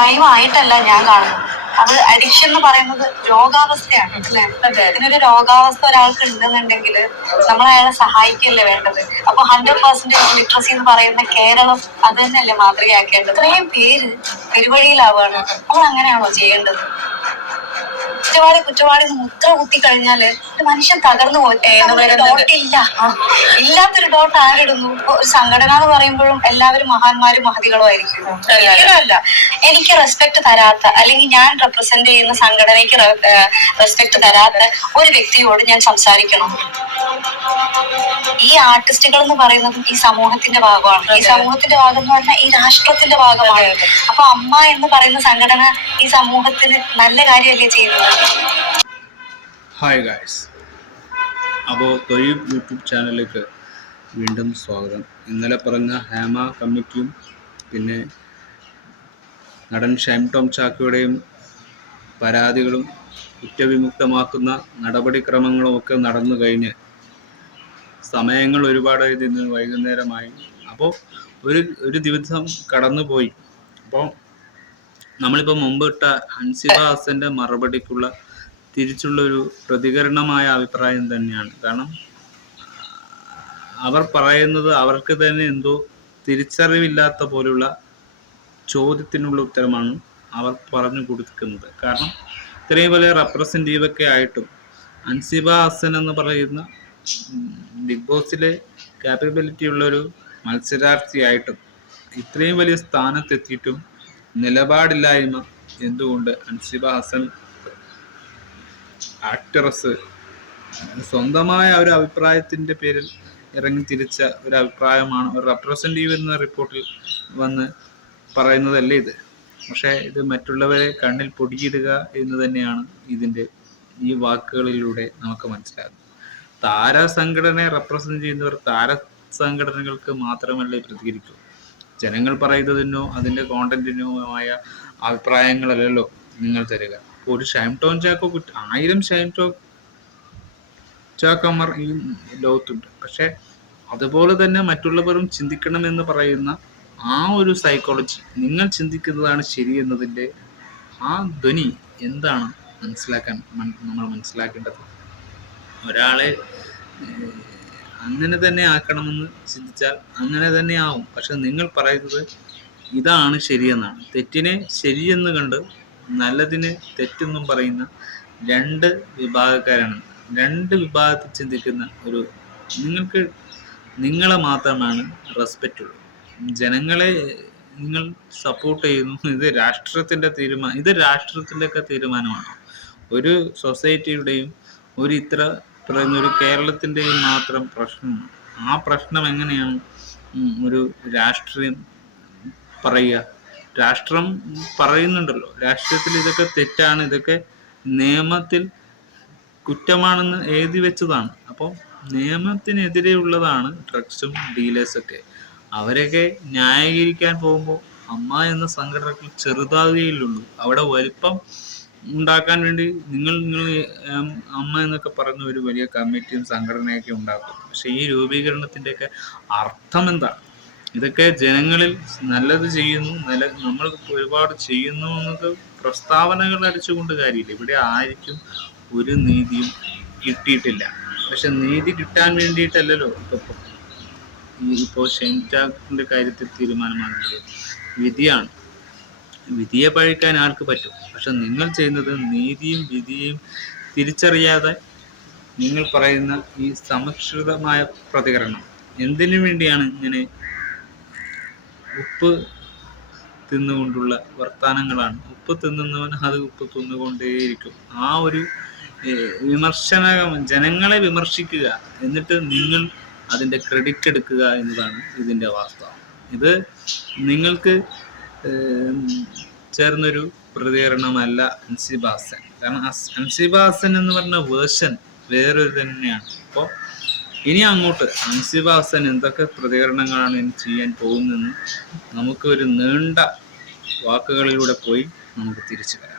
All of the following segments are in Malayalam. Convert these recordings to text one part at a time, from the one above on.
ക്രൈം ആയിട്ടല്ല ഞാൻ കാണുന്നത്. അത് അഡിക്ഷൻ എന്ന് പറയുന്നത് രോഗാവസ്ഥയാണ് അല്ലെ? ഇതിനൊരു രോഗാവസ്ഥ ഒരാൾക്ക് ഉണ്ടെന്നുണ്ടെങ്കിൽ നമ്മൾ അയാളെ സഹായിക്കല്ലേ വേണ്ടത്. അപ്പൊ 100% ലിറ്ററസി എന്ന് പറയുന്ന കേരളം അത് തന്നെയല്ലേ മാതൃകയാക്കേണ്ടത്. ഇത്രയും പേര് പെരുവഴിയിലാവാണ്. നമ്മൾ അങ്ങനെയാണോ ചെയ്യേണ്ടത്? കുറ്റവാളി മുദ്ര കുത്തി കഴിഞ്ഞാല് മനുഷ്യൻ തകർന്നു ഡോട്ട് ഇല്ല. ഇല്ലാത്തൊരു ഡോട്ട് ആരിടുന്നു? ഒരു സംഘടന എന്ന് പറയുമ്പോഴും എല്ലാവരും മഹാന്മാരും മഹതികളും ആയിരിക്കും. ഒരിക്കലുമല്ല. എനിക്ക് റെസ്പെക്ട് തരാത്ത, അല്ലെങ്കിൽ ഞാൻ റെപ്രസെന്റ് ചെയ്യുന്ന സംഘടനയ്ക്ക് റെസ്പെക്ട് തരാത്ത ഒരു വ്യക്തിയോട് ഞാൻ സംസാരിക്കണം. ഈ ആർട്ടിസ്റ്റുകൾ എന്ന് പറയുന്നത് ഈ സമൂഹത്തിന്റെ ഭാഗമാണ്. ഈ സമൂഹത്തിന്റെ ഭാഗം എന്ന് പറഞ്ഞാൽ ഈ രാഷ്ട്രത്തിന്റെ ഭാഗമാണ്. അപ്പൊ അമ്മ എന്ന് പറയുന്ന സംഘടന ഈ സമൂഹത്തിന് നല്ല കാര്യമല്ലേ ചെയ്യുന്നത്? ഹായ് ഗായ്സ്, അപ്പോൾ തൊയ്യബ് യൂട്യൂബ് ചാനലിലേക്ക് വീണ്ടും സ്വാഗതം. ഇന്നലെ പറഞ്ഞ ഹേമ കമ്മിറ്റിയും പിന്നെ നടൻ ഷൈൻ ടോം ചാക്കോയുടെയും പരാതികളും കുറ്റവിമുക്തമാക്കുന്ന നടപടിക്രമങ്ങളും ഒക്കെ നടന്നു കഴിഞ്ഞ് സമയങ്ങൾ ഒരുപാട് ഇന്ന് വൈകുന്നേരമായി. അപ്പോൾ ഒരു ദിവസം കടന്നുപോയി. അപ്പോൾ നമ്മളിപ്പോൾ മുമ്പിട്ട ഹൻസിബ ഹസൻ്റെ മറുപടിക്കുള്ള തിരിച്ചുള്ളൊരു പ്രതികരണമായ അഭിപ്രായം തന്നെയാണ്. കാരണം അവർ പറയുന്നത് അവർക്ക് തന്നെ എന്തോ തിരിച്ചറിവില്ലാത്ത പോലുള്ള ചോദ്യത്തിനുള്ള ഉത്തരമാണ് അവർ പറഞ്ഞു കൊടുക്കുന്നത്. കാരണം ഇത്രയും വലിയ റെപ്രസെൻറ്റേറ്റീവൊക്കെ ആയിട്ടും ഹൻസിബ ഹസൻ എന്ന് പറയുന്ന ബിഗ് ബോസിലെ കാപ്പബിലിറ്റി ഉള്ളൊരു മത്സരാർത്ഥിയായിട്ടും ഇത്രയും വലിയ സ്ഥാനത്തെത്തിയിട്ടും നിലപാടില്ലായ്മ എന്തുകൊണ്ട്? ഹൻസിബ ഹസൻ ആക്ട്രസ് സ്വന്തമായ ഒരു അഭിപ്രായത്തിൻ്റെ പേരിൽ ഇറങ്ങി തിരിച്ച ഒരു അഭിപ്രായമാണ് ഒരു റെപ്രസെൻറ്റേറ്റീവ് എന്ന റിപ്പോർട്ടിൽ വന്ന് പറയുന്നതല്ലേ ഇത്. പക്ഷേ ഇത് മറ്റുള്ളവരെ കണ്ണിൽ പൊടിയിടുക എന്ന് തന്നെയാണ് ഇതിൻ്റെ ഈ വാക്കുകളിലൂടെ നമുക്ക് മനസ്സിലാകുന്നത്. താരസംഘടനയെ റെപ്രസെൻറ്റ് ചെയ്യുന്നവർ താരസംഘടനകൾക്ക് മാത്രമല്ലേ പ്രതികരിക്കൂ. ജനങ്ങൾ പറയുന്നതിനോ അതിൻ്റെ കോണ്ടന്റിനുമായ അഭിപ്രായങ്ങളല്ലല്ലോ നിങ്ങൾ തരിക. ഇപ്പോൾ ഒരു ഷൈൻ ടോം ചാക്കോ 1000 ഷൈൻ ടോം ചാക്കോമാർ ഈ ലോകത്തുണ്ട്. പക്ഷെ അതുപോലെ തന്നെ മറ്റുള്ളവരും ചിന്തിക്കണമെന്ന് പറയുന്ന ആ ഒരു സൈക്കോളജി, നിങ്ങൾ ചിന്തിക്കുന്നതാണ് ശരി എന്നതിൻ്റെ ആ ധ്വനി എന്താണ് നമ്മൾ മനസ്സിലാക്കേണ്ടത്. ഒരാളെ അങ്ങനെ തന്നെ ആക്കണമെന്ന് ചിന്തിച്ചാൽ അങ്ങനെ തന്നെ ആവും. പക്ഷെ നിങ്ങൾ പറയുന്നത് ഇതാണ് ശരിയെന്നാണ്. തെറ്റിനെ ശരിയെന്ന് കണ്ട് നല്ലതിന് തെറ്റെന്നും പറയുന്ന രണ്ട് വിഭാഗക്കാരാണ്. രണ്ട് വിഭാഗത്തിൽ ചിന്തിക്കുന്ന ഒരു നിങ്ങൾക്ക് നിങ്ങളെ മാത്രമാണ് റെസ്പെക്റ്റ് ഉള്ളൂ. ജനങ്ങളെ നിങ്ങൾ സപ്പോർട്ട് ചെയ്യുന്നു. ഇത് രാഷ്ട്രത്തിൻ്റെയൊക്കെ തീരുമാനമാണ്. ഒരു സൊസൈറ്റിയുടെയും ഒരു ഇത്ര പറയുന്ന ഒരു കേരളത്തിൻ്റെയും മാത്രം പ്രശ്നമാണ്. ആ പ്രശ്നം എങ്ങനെയാണ് ഒരു രാഷ്ട്രീയം പറയുക? രാഷ്ട്രം പറയുന്നുണ്ടല്ലോ, രാഷ്ട്രീയത്തിൽ ഇതൊക്കെ തെറ്റാണ്, ഇതൊക്കെ നിയമത്തിൽ കുറ്റമാണെന്ന് എഴുതി വെച്ചതാണ്. അപ്പോൾ നിയമത്തിനെതിരെയുള്ളതാണ് ഡ്രഗ്സും ഡീലേഴ്സൊക്കെ. അവരെയൊക്കെ ന്യായീകരിക്കാൻ പോകുമ്പോൾ അമ്മ എന്ന സംഘടനകൾ ചെറുതാകുകയുള്ളൂ. അവിടെ വലിപ്പം ഉണ്ടാക്കാൻ വേണ്ടി നിങ്ങൾ അമ്മ എന്നൊക്കെ പറഞ്ഞ ഒരു വലിയ കമ്മിറ്റിയും സംഘടനയൊക്കെ ഉണ്ടാക്കും. പക്ഷെ ഈ രൂപീകരണത്തിൻ്റെയൊക്കെ അർത്ഥം എന്താണ്? ഇതൊക്കെ ജനങ്ങളിൽ നല്ലത് ചെയ്യുന്നു, നമ്മൾ ഒരുപാട് ചെയ്യുന്നു എന്നത് പ്രസ്താവനകൾ അടിച്ചുകൊണ്ട് കാര്യമില്ല. ഇവിടെ ആർക്കും ഒരു നീതിയും കിട്ടിയിട്ടില്ല. പക്ഷെ നീതി കിട്ടാൻ വേണ്ടിയിട്ടല്ലല്ലോ ഇപ്പോൾ ഷൈൻ ചാക്കോയുടെ കാര്യത്തിൽ തീരുമാനമാകുന്നത് വിധിയാണ്. വിധിയെ പഴിക്കാൻ ആർക്ക് പറ്റും? പക്ഷെ നിങ്ങൾ ചെയ്യുന്നത് നീതിയും വിധിയും തിരിച്ചറിയാതെ നിങ്ങൾ പറയുന്ന ഈ സമിശ്രിതമായ പ്രതികരണം എന്തിനു വേണ്ടിയാണ്? ഇങ്ങനെ ഉപ്പ് തിന്നുകൊണ്ടുള്ള വർത്താനങ്ങളാണ്. ഉപ്പ് തിന്നുന്നവൻ അത് ഉപ്പ് തിന്നുകൊണ്ടേയിരിക്കും. ആ ഒരു ജനങ്ങളെ വിമർശിക്കുക, എന്നിട്ട് നിങ്ങൾ അതിൻ്റെ ക്രെഡിറ്റ് എടുക്കുക എന്നതാണ് ഇതിൻ്റെ വാസ്തവം. ഇത് നിങ്ങൾക്ക് ചേർന്നൊരു പ്രതികരണമല്ല ഹൻസിബ ഹസൻ. കാരണം ഹൻസിബ ഹസൻ എന്ന് പറഞ്ഞ വേർഷൻ വേറൊരു തന്നെയാണ്. അപ്പോൾ ഇനി അങ്ങോട്ട് ഹൻസിബ ഹസൻ എന്തൊക്കെ പ്രതികരണങ്ങളാണ് ഇനി ചെയ്യാൻ പോകുന്നതെന്ന് നമുക്ക് ഒരു നീണ്ട വാക്കുകളിലൂടെ പോയി നമുക്ക് തിരിച്ചു വരാം.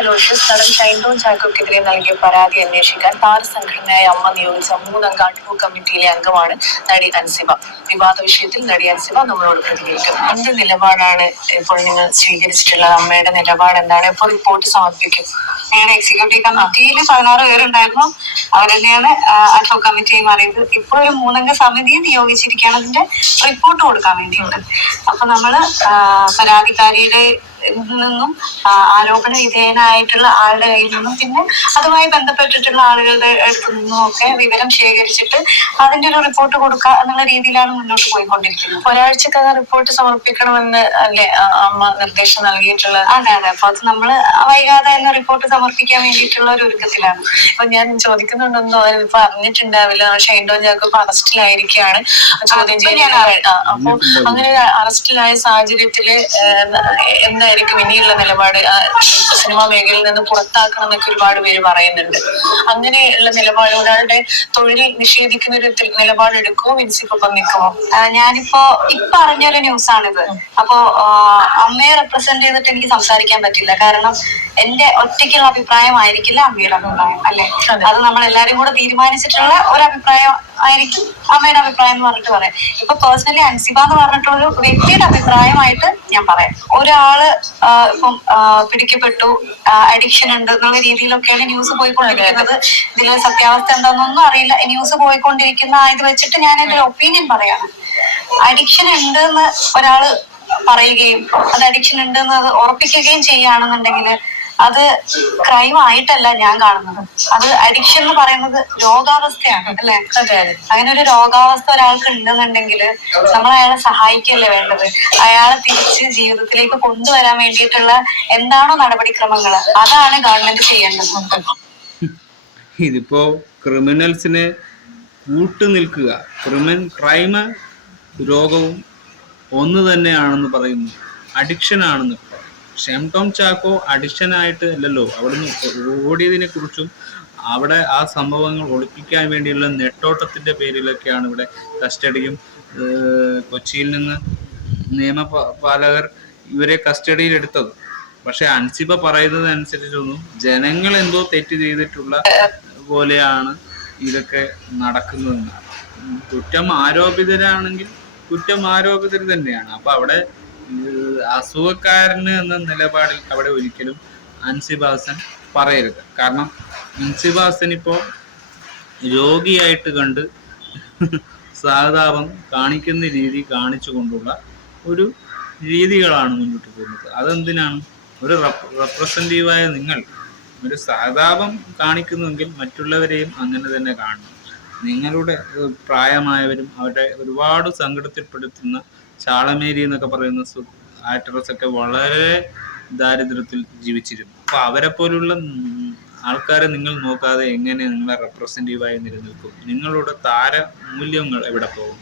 അലോഷ്യസ് നടൻ ഷൈൻ ടോം ചാക്കോക്കെതിരെ നൽകിയ പരാതി അന്വേഷിക്കാൻ താരസംഘടനയായ അമ്മ നിയോഗിച്ച 3-അംഗ അഡ്ഹോക് കമ്മിറ്റിയിലെ അംഗമാണ് നടി അൻസിബ. വിവാദ വിഷയത്തിൽ നടി അൻസിബ നമ്മളോട് പ്രതികരിക്കും. എന്ത് നിലപാടാണ് ഇപ്പോൾ നിങ്ങൾ സ്വീകരിച്ചിട്ടുള്ളത്? അമ്മയുടെ നിലപാട് എന്താണ്? ഇപ്പോൾ റിപ്പോർട്ട് സമർപ്പിക്കും. ഞങ്ങളുടെ എക്സിക്യൂട്ടീവ് കമ്മിറ്റിയിൽ 16 പേരുണ്ടായിരുന്നു. അവർ തന്നെയാണ് അഡ്ഹോക് കമ്മിറ്റിയായി മാറിയത്. ഇപ്പോൾ ഒരു 3-അംഗ സമിതിയെ നിയോഗിച്ചിരിക്കുകയാണ് അതിന്റെ റിപ്പോർട്ട് കൊടുക്കാൻ വേണ്ടിയിട്ട്. അപ്പൊ നമ്മള് പരാതിക്കാരിയുടെ നിന്നും ആരോപണ വിധേയനായിട്ടുള്ള ആളുടെ കയ്യിൽ നിന്നും പിന്നെ അതുമായി ബന്ധപ്പെട്ടിട്ടുള്ള ആളുകളുടെ അടുത്തു നിന്നും ഒക്കെ വിവരം ശേഖരിച്ചിട്ട് അതിന്റെ ഒരു റിപ്പോർട്ട് കൊടുക്കുക എന്നുള്ള രീതിയിലാണ് മുന്നോട്ട് പോയിക്കൊണ്ടിരിക്കുന്നത്. ഒരാഴ്ചക്കകം റിപ്പോർട്ട് സമർപ്പിക്കണമെന്ന് അല്ലേ അമ്മ നിർദ്ദേശം നൽകിയിട്ടുള്ളത്? അതെ. അപ്പൊ അത് നമ്മള് വൈകാതെ തന്നെ റിപ്പോർട്ട് സമർപ്പിക്കാൻ വേണ്ടിയിട്ടുള്ള ഒരു ഒരുക്കത്തിലാണ്. അപ്പൊ ഞാൻ ചോദിക്കുന്നുണ്ടെന്നോ ഇപ്പൊ അറിഞ്ഞിട്ടുണ്ടാവില്ല. ഷൈൻ ടോം ജാക്കോബ് അറസ്റ്റിലായിരിക്കുകയാണ്, ചോദ്യം ചെയ്യുന്നത്. അപ്പൊ അങ്ങനെ അറസ്റ്റിലായ സാഹചര്യത്തില് എന്തായിരിക്കും ഇനിയുള്ള നിലപാട്? സിനിമാ മേഖലയിൽ നിന്ന് പുറത്താക്കണം എന്നൊക്കെ ഒരുപാട് പേര് പറയുന്നുണ്ട്. അങ്ങനെയുള്ള നിലപാട്, ഒരാളുടെ തൊഴിൽ നിഷേധിക്കുന്ന ഒരു നിലപാട് എടുക്കുമോ വിൻസിക്കൊപ്പം നിൽക്കുമോ? ഞാനിപ്പോ അറിഞ്ഞൊരു ന്യൂസാണിത്. അപ്പോ അമ്മയെ റെപ്രസെന്റ് ചെയ്തിട്ട് എനിക്ക് സംസാരിക്കാൻ പറ്റില്ല. കാരണം എന്റെ ഒറ്റയ്ക്കുള്ള അഭിപ്രായമായിരിക്കില്ല അമ്മയുടെ അഭിപ്രായം, അല്ലെ? അത് നമ്മൾ എല്ലാരും കൂടെ തീരുമാനിച്ചിട്ടുള്ള ഒരു അഭിപ്രായം ആയിരിക്കും അമ്മയുടെ അഭിപ്രായം എന്ന് പറഞ്ഞിട്ട് പറയാം. ഇപ്പൊ പേഴ്സണലി അൻസിബ എന്ന് പറഞ്ഞിട്ടുള്ള ഒരു വ്യക്തിയുടെ അഭിപ്രായമായിട്ട് ഞാൻ പറയാം. ഒരാള് ഇപ്പം പിടിക്കപ്പെട്ടു, അഡിക്ഷൻ ഉണ്ട് എന്നുള്ള രീതിയിലൊക്കെയാണ് ന്യൂസ് പോയിക്കൊണ്ടിരിക്കുന്നത്. ഇതിലെ സത്യാവസ്ഥ എന്താണെന്നൊന്നും അറിയില്ല. ന്യൂസ് പോയിക്കൊണ്ടിരിക്കുന്ന ഇത് വെച്ചിട്ട് ഞാൻ എന്റെ ഒപ്പീനിയൻ പറയാണ്. അഡിക്ഷൻ ഉണ്ട് എന്ന് ഒരാള് പറയുകയും അത് അഡിക്ഷൻ ഉണ്ട് എന്ന് അത് ഉറപ്പിക്കുകയും ചെയ്യുകയാണെന്നുണ്ടെങ്കിൽ അത് ക്രൈം ആയിട്ടല്ല ഞാൻ കാണുന്നത്. അത് അഡിക്ഷൻ എന്ന് പറയുന്നത് രോഗാവസ്ഥയാണ്, അല്ലെ? അങ്ങനെ ഒരു രോഗാവസ്ഥ ഒരാൾക്ക് ഉണ്ടെന്നുണ്ടെങ്കിൽ നമ്മൾ അയാളെ സഹായിക്കല്ലേ വേണ്ടത്. അയാളെ തിരിച്ച് ജീവിതത്തിലേക്ക് കൊണ്ടുവരാൻ വേണ്ടിയിട്ടുള്ള എന്താണോ നടപടിക്രമങ്ങൾ അതാണ് ഗവൺമെന്റ് ചെയ്യേണ്ടത്. ഇതിപ്പോ ക്രിമിനൽസിനെ കൂട്ടുനിൽക്കുക, ക്രൈം രോഗവും ഒന്ന് തന്നെയാണെന്ന് പറയുന്നു, അഡിക്ഷൻ ആണെന്ന്. ഷൈൻ ടോം ചാക്കോ അഡിക്ഷൻ ആയിട്ട് അല്ലല്ലോ അവിടുന്ന് ഓടിയതിനെ കുറിച്ചും അവിടെ ആ സംഭവങ്ങൾ ഒളിപ്പിക്കാൻ വേണ്ടിയുള്ള നെട്ടോട്ടത്തിന്റെ പേരിലൊക്കെയാണ് ഇവിടെ കസ്റ്റഡിയും. കൊച്ചിയിൽ നിന്ന് നിയമപാലകർ ഇവരെ കസ്റ്റഡിയിൽ എടുത്തത്. പക്ഷെ അൻസിബ പറയുന്നത് അനുസരിച്ചൊന്നും ജനങ്ങൾ എന്തോ തെറ്റ് ചെയ്തിട്ടുള്ള പോലെയാണ് ഇതൊക്കെ നടക്കുന്നതെന്ന്. കുറ്റം ആരോപിതരാണെങ്കിൽ കുറ്റം ആരോപിതർ തന്നെയാണ്. അപ്പൊ അവിടെ അസുഖക്കാരന് എന്ന നിലപാടിൽ അവിടെ ഒരിക്കലും അൻസിബ ഹസൻ പറയരുത്. കാരണം അൻസിബ ഹസൻ ഇപ്പോൾ രോഗിയായിട്ട് കണ്ട് സഹതാപം കാണിക്കുന്ന രീതി കാണിച്ചുകൊണ്ടുള്ള ഒരു രീതികളാണ് മുന്നോട്ട് പോകുന്നത്. അതെന്തിനാണ്? ഒരു റെപ്രസെൻറ്റീവായ നിങ്ങൾ ഒരു സഹതാപം കാണിക്കുന്നുവെങ്കിൽ മറ്റുള്ളവരെയും അങ്ങനെ തന്നെ കാണണം. നിങ്ങളുടെ പ്രായമായവരും അവരുടെ ഒരുപാട് സങ്കടത്തിൽപ്പെടുത്തുന്ന ചാളമേരി എന്നൊക്കെ പറയുന്ന ആക്ട്രസൊക്കെ വളരെ ദാരിദ്ര്യത്തിൽ ജീവിച്ചിരുന്നു. അപ്പൊ അവരെ പോലുള്ള ആൾക്കാരെ നിങ്ങൾ നോക്കാതെ എങ്ങനെ നിങ്ങളെ റെപ്രസെൻറ്റീവായി നിലനിൽക്കും? നിങ്ങളുടെ താരമൂല്യങ്ങൾ എവിടെ പോകും?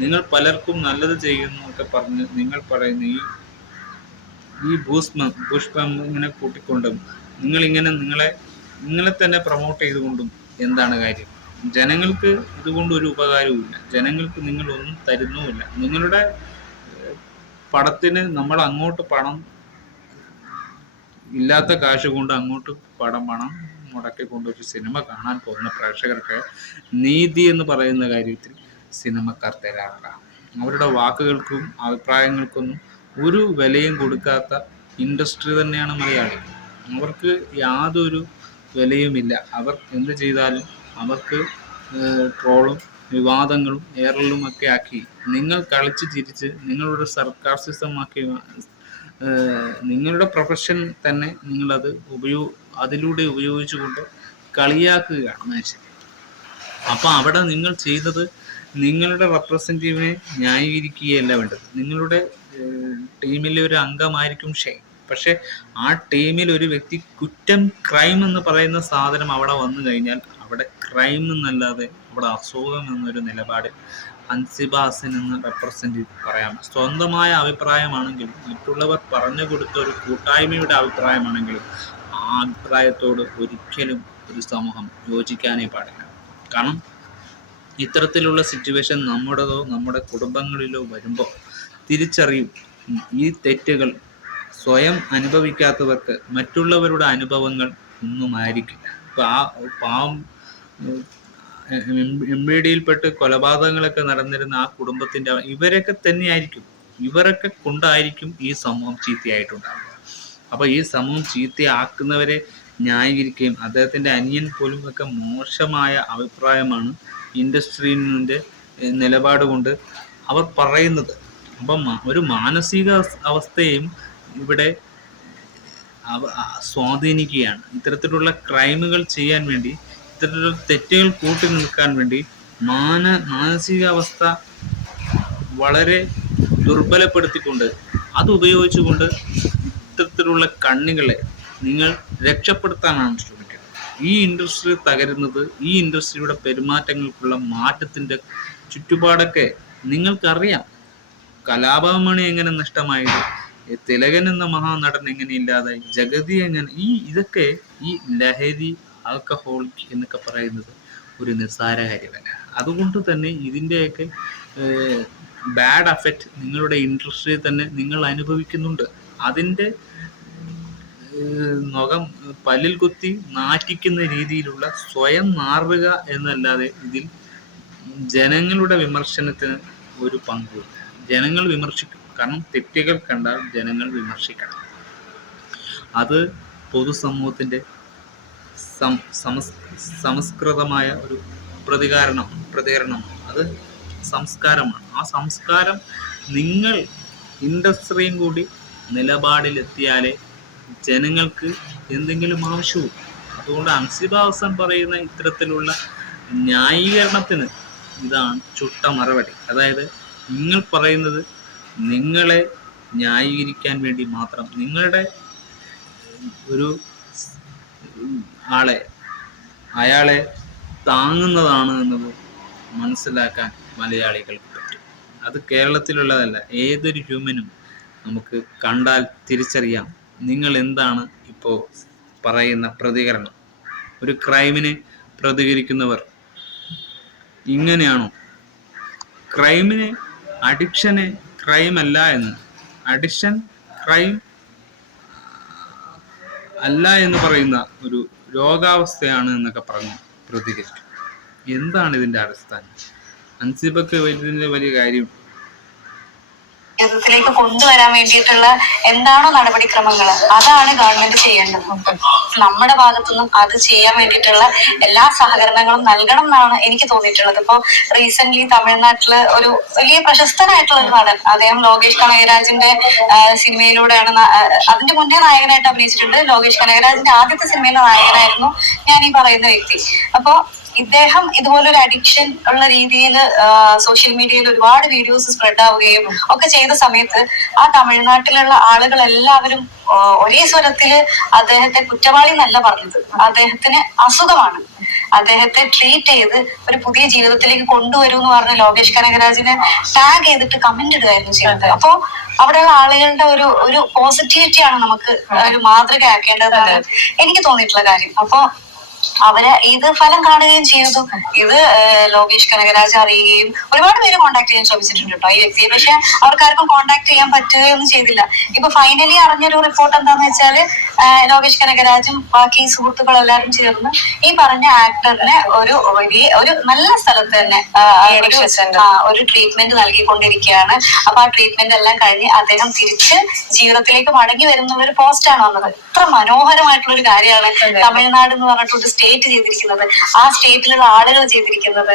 നിങ്ങൾ പലർക്കും നല്ലത് ചെയ്യുന്നു ഒക്കെ പറഞ്ഞ് നിങ്ങൾ പറയുന്ന ഈ പുഷ്പം ഇങ്ങനെ കൂട്ടിക്കൊണ്ടും നിങ്ങളിങ്ങനെ നിങ്ങളെ തന്നെ പ്രൊമോട്ട് ചെയ്തുകൊണ്ടും എന്താണ് കാര്യം? ജനങ്ങൾക്ക് ഇതുകൊണ്ട് ഒരു ഉപകാരവുമില്ല. ജനങ്ങൾക്ക് നിങ്ങൾ ഒന്നും തരുന്നുമില്ല. നിങ്ങളുടെ പടത്തിന് നമ്മൾ അങ്ങോട്ട് പണം ഇല്ലാത്ത കാശ് കൊണ്ട് അങ്ങോട്ട് പണം മുടക്കിക്കൊണ്ട് ഒരു സിനിമ കാണാൻ പോകുന്ന പ്രേക്ഷകർക്ക് നീതി എന്ന് പറയുന്ന കാര്യത്തിൽ സിനിമക്കാർ തയ്യാറല്ല. അവരുടെ വാക്കുകൾക്കും അഭിപ്രായങ്ങൾക്കൊന്നും ഒരു വിലയും കൊടുക്കാത്ത ഇൻഡസ്ട്രി തന്നെയാണ് മലയാളി. അവർക്ക് യാതൊരു വിലയുമില്ല. അവർ എന്ത് ചെയ്താലും അവർക്ക് ട്രോളും വിവാദങ്ങളും ഏറലും ഒക്കെ ആക്കി നിങ്ങൾ കളിച്ച് ചിരിച്ച് നിങ്ങളുടെ സർക്കാർസിസമാക്കി നിങ്ങളുടെ പ്രൊഫഷൻ തന്നെ നിങ്ങളത് അതിലൂടെ ഉപയോഗിച്ചുകൊണ്ട് കളിയാക്കുകയാണ് മനുഷ്യൻ. അപ്പം അവിടെ നിങ്ങൾ ചെയ്തത് നിങ്ങളുടെ റെപ്രസെൻറ്റേറ്റീവിനെ ന്യായീകരിക്കുകയല്ല വേണ്ടത്. നിങ്ങളുടെ ടീമിലെ ഒരു അംഗമായിരിക്കും ഷൈൻ. പക്ഷെ ആ ടീമിൽ ഒരു വ്യക്തി ക്രൈം എന്ന് പറയുന്ന സാധനം അവിടെ വന്നു കഴിഞ്ഞാൽ അവിടെ ക്രൈം എന്നല്ലാതെ അവിടെ അസുഖം എന്നൊരു നിലപാടിൽ അൻസിബ ഹസൻ എന്ന റെപ്രസെൻറ്റേറ്റീവ് പറയാം. സ്വന്തമായ അഭിപ്രായമാണെങ്കിലും മറ്റുള്ളവർ പറഞ്ഞു കൊടുത്ത ഒരു കൂട്ടായ്മയുടെ അഭിപ്രായമാണെങ്കിലും ആ അഭിപ്രായത്തോട് ഒരിക്കലും ഒരു സമൂഹം യോജിക്കാനേ പാടില്ല. കാരണം ഇത്തരത്തിലുള്ള സിറ്റുവേഷൻ നമ്മുടെ കുടുംബങ്ങളിലോ വരുമ്പോൾ തിരിച്ചറിയും ഈ തെറ്റുകൾ സ്വയം അനുഭവിക്കാത്തവർക്ക് മറ്റുള്ളവരുടെ അനുഭവങ്ങൾ ഒന്നുമായിരിക്കില്ല. ഇപ്പം ആ പാവം എംബിഡിയിൽപ്പെട്ട് കൊലപാതകങ്ങളൊക്കെ നടന്നിരുന്ന ആ കുടുംബത്തിൻ്റെ ഇവരൊക്കെ തന്നെയായിരിക്കും, ഇവരൊക്കെ കൊണ്ടായിരിക്കും ഈ സമൂഹം ചീത്തയായിട്ടുണ്ടാകുക. അപ്പോൾ ഈ സമൂഹം ചീത്തയാക്കുന്നവരെ ന്യായീകരിക്കുകയും അദ്ദേഹത്തിൻ്റെ അനിയൻ പോലും ഒക്കെ മോശമായ അഭിപ്രായമാണ് ഇൻഡസ്ട്രീൻ്റെ നിലപാട് കൊണ്ട് അവർ പറയുന്നത്. അപ്പം ഒരു മാനസിക അവസ്ഥയും ഇവിടെ സ്വാധീനിക്കുകയാണ്. ഇത്തരത്തിലുള്ള ക്രൈമുകൾ ചെയ്യാൻ വേണ്ടി, ഇത്തരത്തിലുള്ള തെറ്റുകൾ കൂട്ടി നിൽക്കാൻ വേണ്ടി മാനസികാവസ്ഥ വളരെ ദുർബലപ്പെടുത്തിക്കൊണ്ട് അത് ഉപയോഗിച്ചുകൊണ്ട് ഇത്തരത്തിലുള്ള കണ്ണികളെ നിങ്ങൾ രക്ഷപ്പെടുത്താനാണ് ശ്രമിക്കുന്നത്. ഈ ഇൻഡസ്ട്രി തകരുന്നത് ഈ ഇൻഡസ്ട്രിയുടെ പെരുമാറ്റങ്ങൾക്കുള്ള മാറ്റത്തിൻ്റെ ചുറ്റുപാടൊക്കെ നിങ്ങൾക്കറിയാം. കലാഭവൻ എങ്ങനെ നഷ്ടമായത്, തിലകൻ എന്ന മഹാനടൻ എങ്ങനെ ഇല്ലാതായി, ജഗതി എങ്ങനെ, ഇതൊക്കെ ഈ ലഹരി, ആൽക്കഹോളിക് എന്നൊക്കെ പറയുന്നത് ഒരു നിസ്സാര കാര്യമല്ല. അതുകൊണ്ട് തന്നെ ഇതിൻ്റെയൊക്കെ ബാഡ് എഫക്റ്റ് നിങ്ങളുടെ ഇൻഡസ്ട്രിയിൽ തന്നെ നിങ്ങൾ അനുഭവിക്കുന്നുണ്ട്. അതിൻ്റെ മുഖം പല്ലിൽ കുത്തി നാറ്റിക്കുന്ന രീതിയിലുള്ള സ്വയം നാറുക എന്നല്ലാതെ ഇതിൽ ജനങ്ങളുടെ വിമർശനത്തിന് ഒരു പങ്കുമില്ല. ജനങ്ങൾ വിമർശിക്കും, കാരണം തെറ്റുകൾ കണ്ടാൽ ജനങ്ങൾ വിമർശിക്കണം. അത് പൊതുസമൂഹത്തിൻ്റെ സംസ്കൃതമായ ഒരു പ്രതികരണം, അത് സംസ്കാരമാണ്. ആ സംസ്കാരം നിങ്ങൾ ഇൻഡസ്ട്രിയും കൂടി നിലപാടിലെത്തിയാലേ ജനങ്ങൾക്ക് എന്തെങ്കിലും ആവശ്യവും. അതുകൊണ്ട് അൻസിബ ഹസൻ പറയുന്ന ഇത്തരത്തിലുള്ള ന്യായീകരണത്തിന് ഇതാണ് ചുട്ട മറുപടി. അതായത് നിങ്ങൾ പറയുന്നത് നിങ്ങളെ ന്യായീകരിക്കാൻ വേണ്ടി മാത്രം, നിങ്ങളുടെ ഒരു അയാളെ താങ്ങുന്നതാണ് എന്നത് മനസ്സിലാക്കാൻ മലയാളികൾക്ക് പറ്റും. അത് കേരളത്തിലുള്ളതല്ല, ഏതൊരു ഹ്യൂമനും നമുക്ക് കണ്ടാൽ തിരിച്ചറിയാം നിങ്ങൾ എന്താണ് ഇപ്പോൾ പറയുന്ന പ്രതികരണം. ഒരു ക്രൈമിനെ പ്രതികരിക്കുന്നവർ ഇങ്ങനെയാണോ? അഡിക്ഷനെ ക്രൈം അല്ല എന്ന്, അഡിക്ഷൻ ക്രൈം അല്ല എന്ന് പറയുന്ന ഒരു രോഗാവസ്ഥയാണ് എന്നൊക്കെ പറഞ്ഞ് പ്രതികരിക്കും. എന്താണ് ഇതിൻ്റെ അടിസ്ഥാനം? അൻസിബക്ക് ഇതിൻ്റെ വലിയ കാര്യം ത്തിലേക്ക് കൊണ്ടുവരാൻ വേണ്ടിയിട്ടുള്ള എന്താണോ നടപടിക്രമങ്ങൾ, അതാണ് ഗവൺമെന്റ് ചെയ്യേണ്ടത്. നമ്മുടെ ഭാഗത്തുനിന്നും അത് ചെയ്യാൻ വേണ്ടിയിട്ടുള്ള എല്ലാ സഹകരണങ്ങളും നൽകണം എന്നാണ് എനിക്ക് തോന്നിയിട്ടുള്ളത്. ഇപ്പൊ റീസെന്റ് തമിഴ്നാട്ടില് ഒരു വലിയ പ്രശസ്തനായിട്ടുള്ള ഒരു നടൻ, അദ്ദേഹം ലോകേഷ് കനകരാജിന്റെ സിനിമയിലൂടെയാണ്, അതിന്റെ മുന്നേ നായകനായിട്ട് അഭിനയിച്ചിട്ടുണ്ട്. ലോകേഷ് കനകരാജിന്റെ ആദ്യത്തെ സിനിമയിലെ നായകനായിരുന്നു ഞാൻ ഈ പറയുന്ന വ്യക്തി. അപ്പോ ഇദ്ദേഹം ഇതുപോലൊരു അഡിക്ഷൻ ഉള്ള രീതിയിൽ സോഷ്യൽ മീഡിയയിൽ ഒരുപാട് വീഡിയോസ് സ്പ്രെഡ് ആവുകയും ഒക്കെ ചെയ്ത സമയത്ത് ആ തമിഴ്നാട്ടിലുള്ള ആളുകൾ എല്ലാവരും ഒരേ സ്വരത്തില് അദ്ദേഹത്തെ കുറ്റവാളി എന്നല്ല പറഞ്ഞത്, അദ്ദേഹത്തിന് അസുഖമാണ്, അദ്ദേഹത്തെ ട്രീറ്റ് ചെയ്ത് ഒരു പുതിയ ജീവിതത്തിലേക്ക് കൊണ്ടുവരൂ എന്ന് പറഞ്ഞ് ലോകേഷ് കനകരാജിനെ ടാഗ് ചെയ്തിട്ട് കമന്റ് ഇടുകയായിരുന്നു ചെയ്തത്. അപ്പോ അവിടെയുള്ള ആളുകളുടെ ഒരു പോസിറ്റിവിറ്റിയാണ് നമുക്ക് ഒരു മാതൃകയാക്കേണ്ടതെന്നാണ് എനിക്ക് തോന്നിയിട്ടുള്ള കാര്യം. അപ്പൊ അവര് ഇത് ഫലം കാണുകയും ചെയ്തു. ഇത് ലോകേഷ് കനകരാജ് അറിയുകയും ഒരുപാട് പേര് കോണ്ടാക്ട് ചെയ്യാൻ ശ്രമിച്ചിട്ടുണ്ട് കേട്ടോ ഈ വ്യക്തിയെ. പക്ഷെ അവർക്കാർക്കും കോണ്ടാക്ട് ചെയ്യാൻ പറ്റുകയൊന്നും ചെയ്തില്ല. ഇപ്പൊ ഫൈനലി അറിഞ്ഞൊരു റിപ്പോർട്ട് എന്താന്ന് വെച്ചാല് ലോകേഷ് കനകരാജും ബാക്കി സുഹൃത്തുക്കളെല്ലാരും ചേർന്ന് ഈ പറഞ്ഞ ആക്ടറിന് ഒരു നല്ല സ്ഥലത്ത് തന്നെ ഒരു ട്രീറ്റ്മെന്റ് നൽകിക്കൊണ്ടിരിക്കുകയാണ്. അപ്പൊ ആ ട്രീറ്റ്മെന്റ് എല്ലാം കഴിഞ്ഞ് അദ്ദേഹം തിരിച്ച് ജീവിതത്തിലേക്ക് മടങ്ങി വരുന്ന ഒരു പോസ്റ്റാണ് വന്നത്. ഇത്ര മനോഹരമായിട്ടുള്ള ഒരു കാര്യമാണ് തമിഴ്നാട് എന്ന് പറഞ്ഞിട്ടൊരു സ്റ്റേറ്റ് ചെയ്തിരിക്കുന്നത്, ആ സ്റ്റേറ്റിലുള്ള ആളുകൾ ചെയ്തിരിക്കുന്നത്,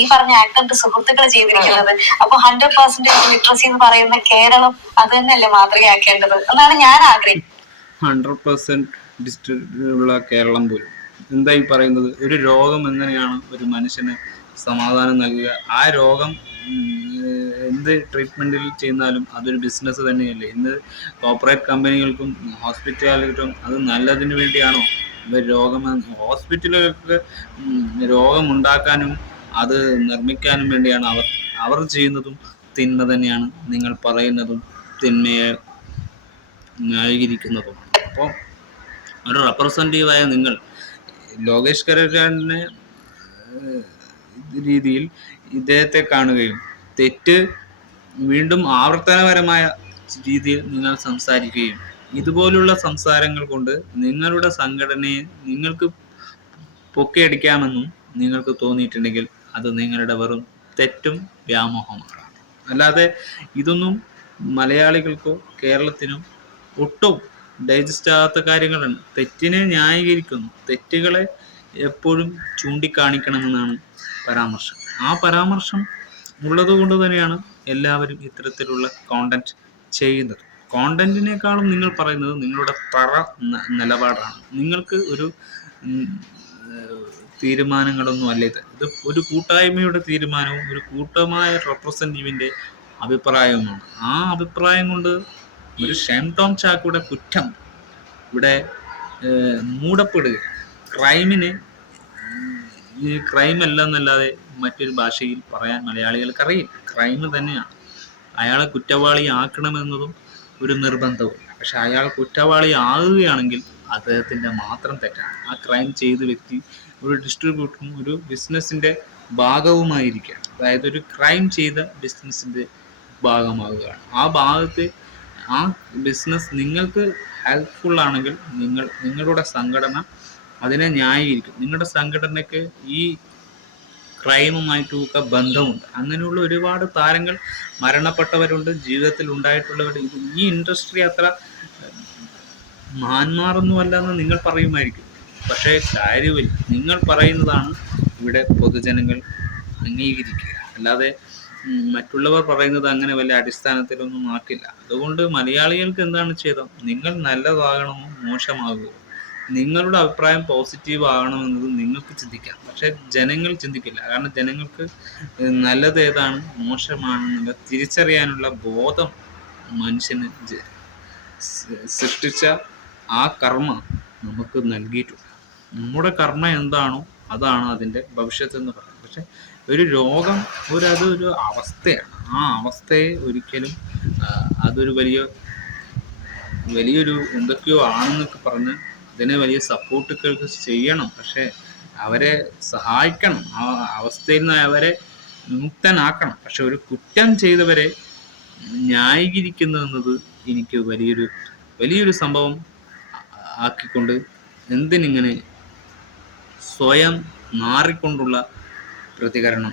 ഈ പറഞ്ഞ ആക്ടറിന്റെ സുഹൃത്തുക്കൾ ചെയ്തിരിക്കുന്നത്. അപ്പൊ 100% ലിറ്ററസി എന്ന് പറയുന്ന കേരളം അത് തന്നെയല്ലേ മാതൃകയാക്കേണ്ടത് എന്നാണ് ഞാൻ ആഗ്രഹിക്കുന്നത്. 100% ഡിജിറ്റലുള്ള കേരളം പോലും എന്തായി പറയുന്നത്? ഒരു രോഗം എങ്ങനെയാണ് ഒരു മനുഷ്യന് സമാധാനം നൽകുക? ആ രോഗം എന്ത് ട്രീറ്റ്മെന്റിൽ ചെയ്യുന്നാലും അതൊരു ബിസിനസ് തന്നെയല്ലേ. ഇന്ന് കോർപ്പറേറ്റ് കമ്പനികൾക്കും ഹോസ്പിറ്റാലിറ്റിക്കും അത് നല്ലതിന് വേണ്ടിയാണോ? ഹോസ്പിറ്റലുകൾക്ക് രോഗമുണ്ടാക്കാനും അത് നിർമ്മിക്കാനും വേണ്ടിയാണ് അവർ ചെയ്യുന്നതും തിന്മ തന്നെയാണ്. നിങ്ങൾ പറയുന്നതും തിന്മയെ ന്യായീകരിക്കുന്നതും. അപ്പോൾ ഒരു റെപ്രസെൻറ്റീവായ നിങ്ങൾ ലോകേഷ് കനകരാജിനെ രീതിയിൽ ഇദ്ദേഹത്തെ കാണുകയും തെറ്റ് വീണ്ടും ആവർത്തനപരമായ രീതിയിൽ നിങ്ങൾ സംസാരിക്കുകയും ഇതുപോലുള്ള സംസാരങ്ങൾ കൊണ്ട് നിങ്ങളുടെ സംഘടനയെ നിങ്ങൾക്ക് പൊക്കിയടിക്കാമെന്നും നിങ്ങൾക്ക് തോന്നിയിട്ടുണ്ടെങ്കിൽ അത് നിങ്ങളുടെ വെറും തെറ്റും വ്യാമോഹമാണ്. അല്ലാതെ ഇതൊന്നും മലയാളികൾക്കോ കേരളത്തിനോ ഒട്ടും ഡൈജസ്റ്റ് ആകാത്ത കാര്യങ്ങളാണ്. തെറ്റിനെ ന്യായീകരിക്കുന്നു, തെറ്റുകളെ എപ്പോഴും ചൂണ്ടിക്കാണിക്കണമെന്നാണ് പരാമർശം. ആ പരാമർശം ഉള്ളത് കൊണ്ട് തന്നെയാണ് എല്ലാവരും ഇത്തരത്തിലുള്ള കോണ്ടന്റ് ചെയ്യുന്നത്. കോണ്ടന്റിനേക്കാളും നിങ്ങൾ പറയുന്നത് നിങ്ങളുടെ നിലപാടാണ്. നിങ്ങൾക്ക് ഒരു തീരുമാനങ്ങളൊന്നും അല്ല ഇത്. ഇത് ഒരു കൂട്ടായ്മയുടെ തീരുമാനവും ഒരു കൂട്ടമായ റെപ്രസെൻറ്റേറ്റീവിൻ്റെ അഭിപ്രായവുമാണ്. ആ അഭിപ്രായം കൊണ്ട് ഒരു ഷൈൻ ടോം ചാക്കോയുടെ കുറ്റം ഇവിടെ മൂടപ്പെടുക. ക്രൈമിനെ ഈ ക്രൈം അല്ല എന്നല്ലാതെ മറ്റൊരു ഭാഷയിൽ പറയാൻ മലയാളികൾക്കറിയില്ല. ക്രൈം തന്നെയാണ്. അയാളെ കുറ്റവാളി ആക്കണമെന്നതും ഒരു നിർബന്ധവും. പക്ഷെ അയാൾ കുറ്റവാളി ആകുകയാണെങ്കിൽ അദ്ദേഹത്തിൻ്റെ മാത്രം തെറ്റാണ്. ആ ക്രൈം ചെയ്ത വ്യക്തി ഒരു ഡിസ്ട്രിബ്യൂട്ടറും ഒരു ബിസിനസ്സിൻ്റെ ഭാഗവുമായിരിക്കുകയാണ്. അതായത് ഒരു ക്രൈം ചെയ്ത ബിസിനസ്സിൻ്റെ ഭാഗമാകുകയാണ്. ആ ഭാഗത്ത് ആ ബിസിനസ് നിങ്ങൾക്ക് ഹെൽപ്ഫുൾ ആണെങ്കിൽ നിങ്ങളുടെ സംഘടന അതിനെ ന്യായീകരിക്കും. നിങ്ങളുടെ സംഘടനയ്ക്ക് ഈ ക്രൈമുമായിട്ടൊക്കെ ബന്ധമുണ്ട്. അങ്ങനെയുള്ള ഒരുപാട് താരങ്ങൾ മരണപ്പെട്ടവരുണ്ട്, ജീവിതത്തിൽ ഉണ്ടായിട്ടുള്ളവരുണ്ട്. ഈ ഇൻഡസ്ട്രി അത്ര മഹാന്മാരൊന്നുമല്ല എന്ന് നിങ്ങൾ പറയുമായിരിക്കും. പക്ഷേ കാര്യമില്ല, നിങ്ങൾ പറയുന്നതാണ് ഇവിടെ പൊതുജനങ്ങൾ അംഗീകരിക്കുക. അല്ലാതെ മറ്റുള്ളവർ പറയുന്നത് അങ്ങനെ വലിയ അടിസ്ഥാനത്തിലൊന്നും ആക്കില്ല. അതുകൊണ്ട് മലയാളികൾക്ക് എന്താണ് ചെയ്തത്? നിങ്ങൾ നല്ലതാകണമോ മോശമാകുമോ, നിങ്ങളുടെ അഭിപ്രായം പോസിറ്റീവ് ആകണമെന്നത് നിങ്ങൾക്ക് ചിന്തിക്കാം. പക്ഷെ ജനങ്ങൾ ചിന്തിക്കില്ല. കാരണം ജനങ്ങൾക്ക് നല്ലത് ഏതാണ് മോശമാണെന്നുള്ള തിരിച്ചറിയാനുള്ള ബോധം മനുഷ്യന് സൃഷ്ടിച്ച ആ കർമ്മ നമുക്ക് നൽകിയിട്ടുണ്ട്. നമ്മുടെ കർമ്മ എന്താണോ അതാണ് അതിൻ്റെ ഭവിഷ്യത്ത് എന്ന് പറയുന്നത്. പക്ഷെ ഒരു രോഗം അതൊരു അവസ്ഥയാണ്. ആ അവസ്ഥയെ ഒരിക്കലും അതൊരു വലിയൊരു എന്തൊക്കെയോ ആണെന്നൊക്കെ പറഞ്ഞ് ഇതിനെ വലിയ സപ്പോർട്ടുകൾക്ക് ചെയ്യണം. പക്ഷെ അവരെ സഹായിക്കണം, ആ അവസ്ഥയിൽ നിന്ന് അവരെ വിമുക്തനാക്കണം. പക്ഷെ ഒരു കുറ്റം ചെയ്തവരെ ന്യായീകരിക്കുന്നത് എനിക്ക് വലിയൊരു സംഭവം ആക്കിക്കൊണ്ട് എന്തിനിങ്ങനെ സ്വയം മാറിക്കൊണ്ടുള്ള പ്രതികരണം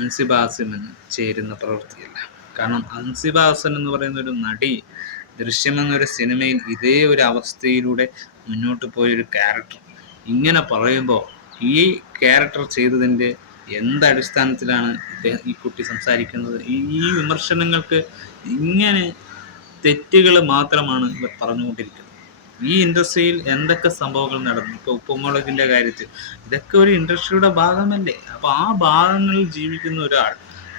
അൻസിബ ഹസന് ചേരുന്ന പ്രവൃത്തിയല്ല. കാരണം അൻസിബ ഹസൻ എന്ന് പറയുന്ന ഒരു നടി ദൃശ്യം എന്നൊരു സിനിമയിൽ ഇതേ ഒരു അവസ്ഥയിലൂടെ മുന്നോട്ട് പോയൊരു ക്യാരക്ടർ ഇങ്ങനെ പറയുമ്പോൾ ഈ ക്യാരക്ടർ ചെയ്തതിൻ്റെ എന്തടിസ്ഥാനത്തിലാണ് ഈ കുട്ടി സംസാരിക്കുന്നത്? ഈ വിമർശനങ്ങൾക്ക് ഇങ്ങനെ തെറ്റുകൾ മാത്രമാണ് ഇവർ പറഞ്ഞുകൊണ്ടിരിക്കുന്നത്. ഈ ഇൻഡസ്ട്രിയിൽ എന്തൊക്കെ സംഭവങ്ങൾ നടന്നു, ഇപ്പോൾ ഉപ്പുമുളകിൻ്റെ കാര്യത്തിൽ, ഇതൊക്കെ ഒരു ഇൻഡസ്ട്രിയുടെ ഭാഗമല്ലേ? അപ്പോൾ ആ ഭാഗങ്ങളിൽ ജീവിക്കുന്ന ഒരാൾ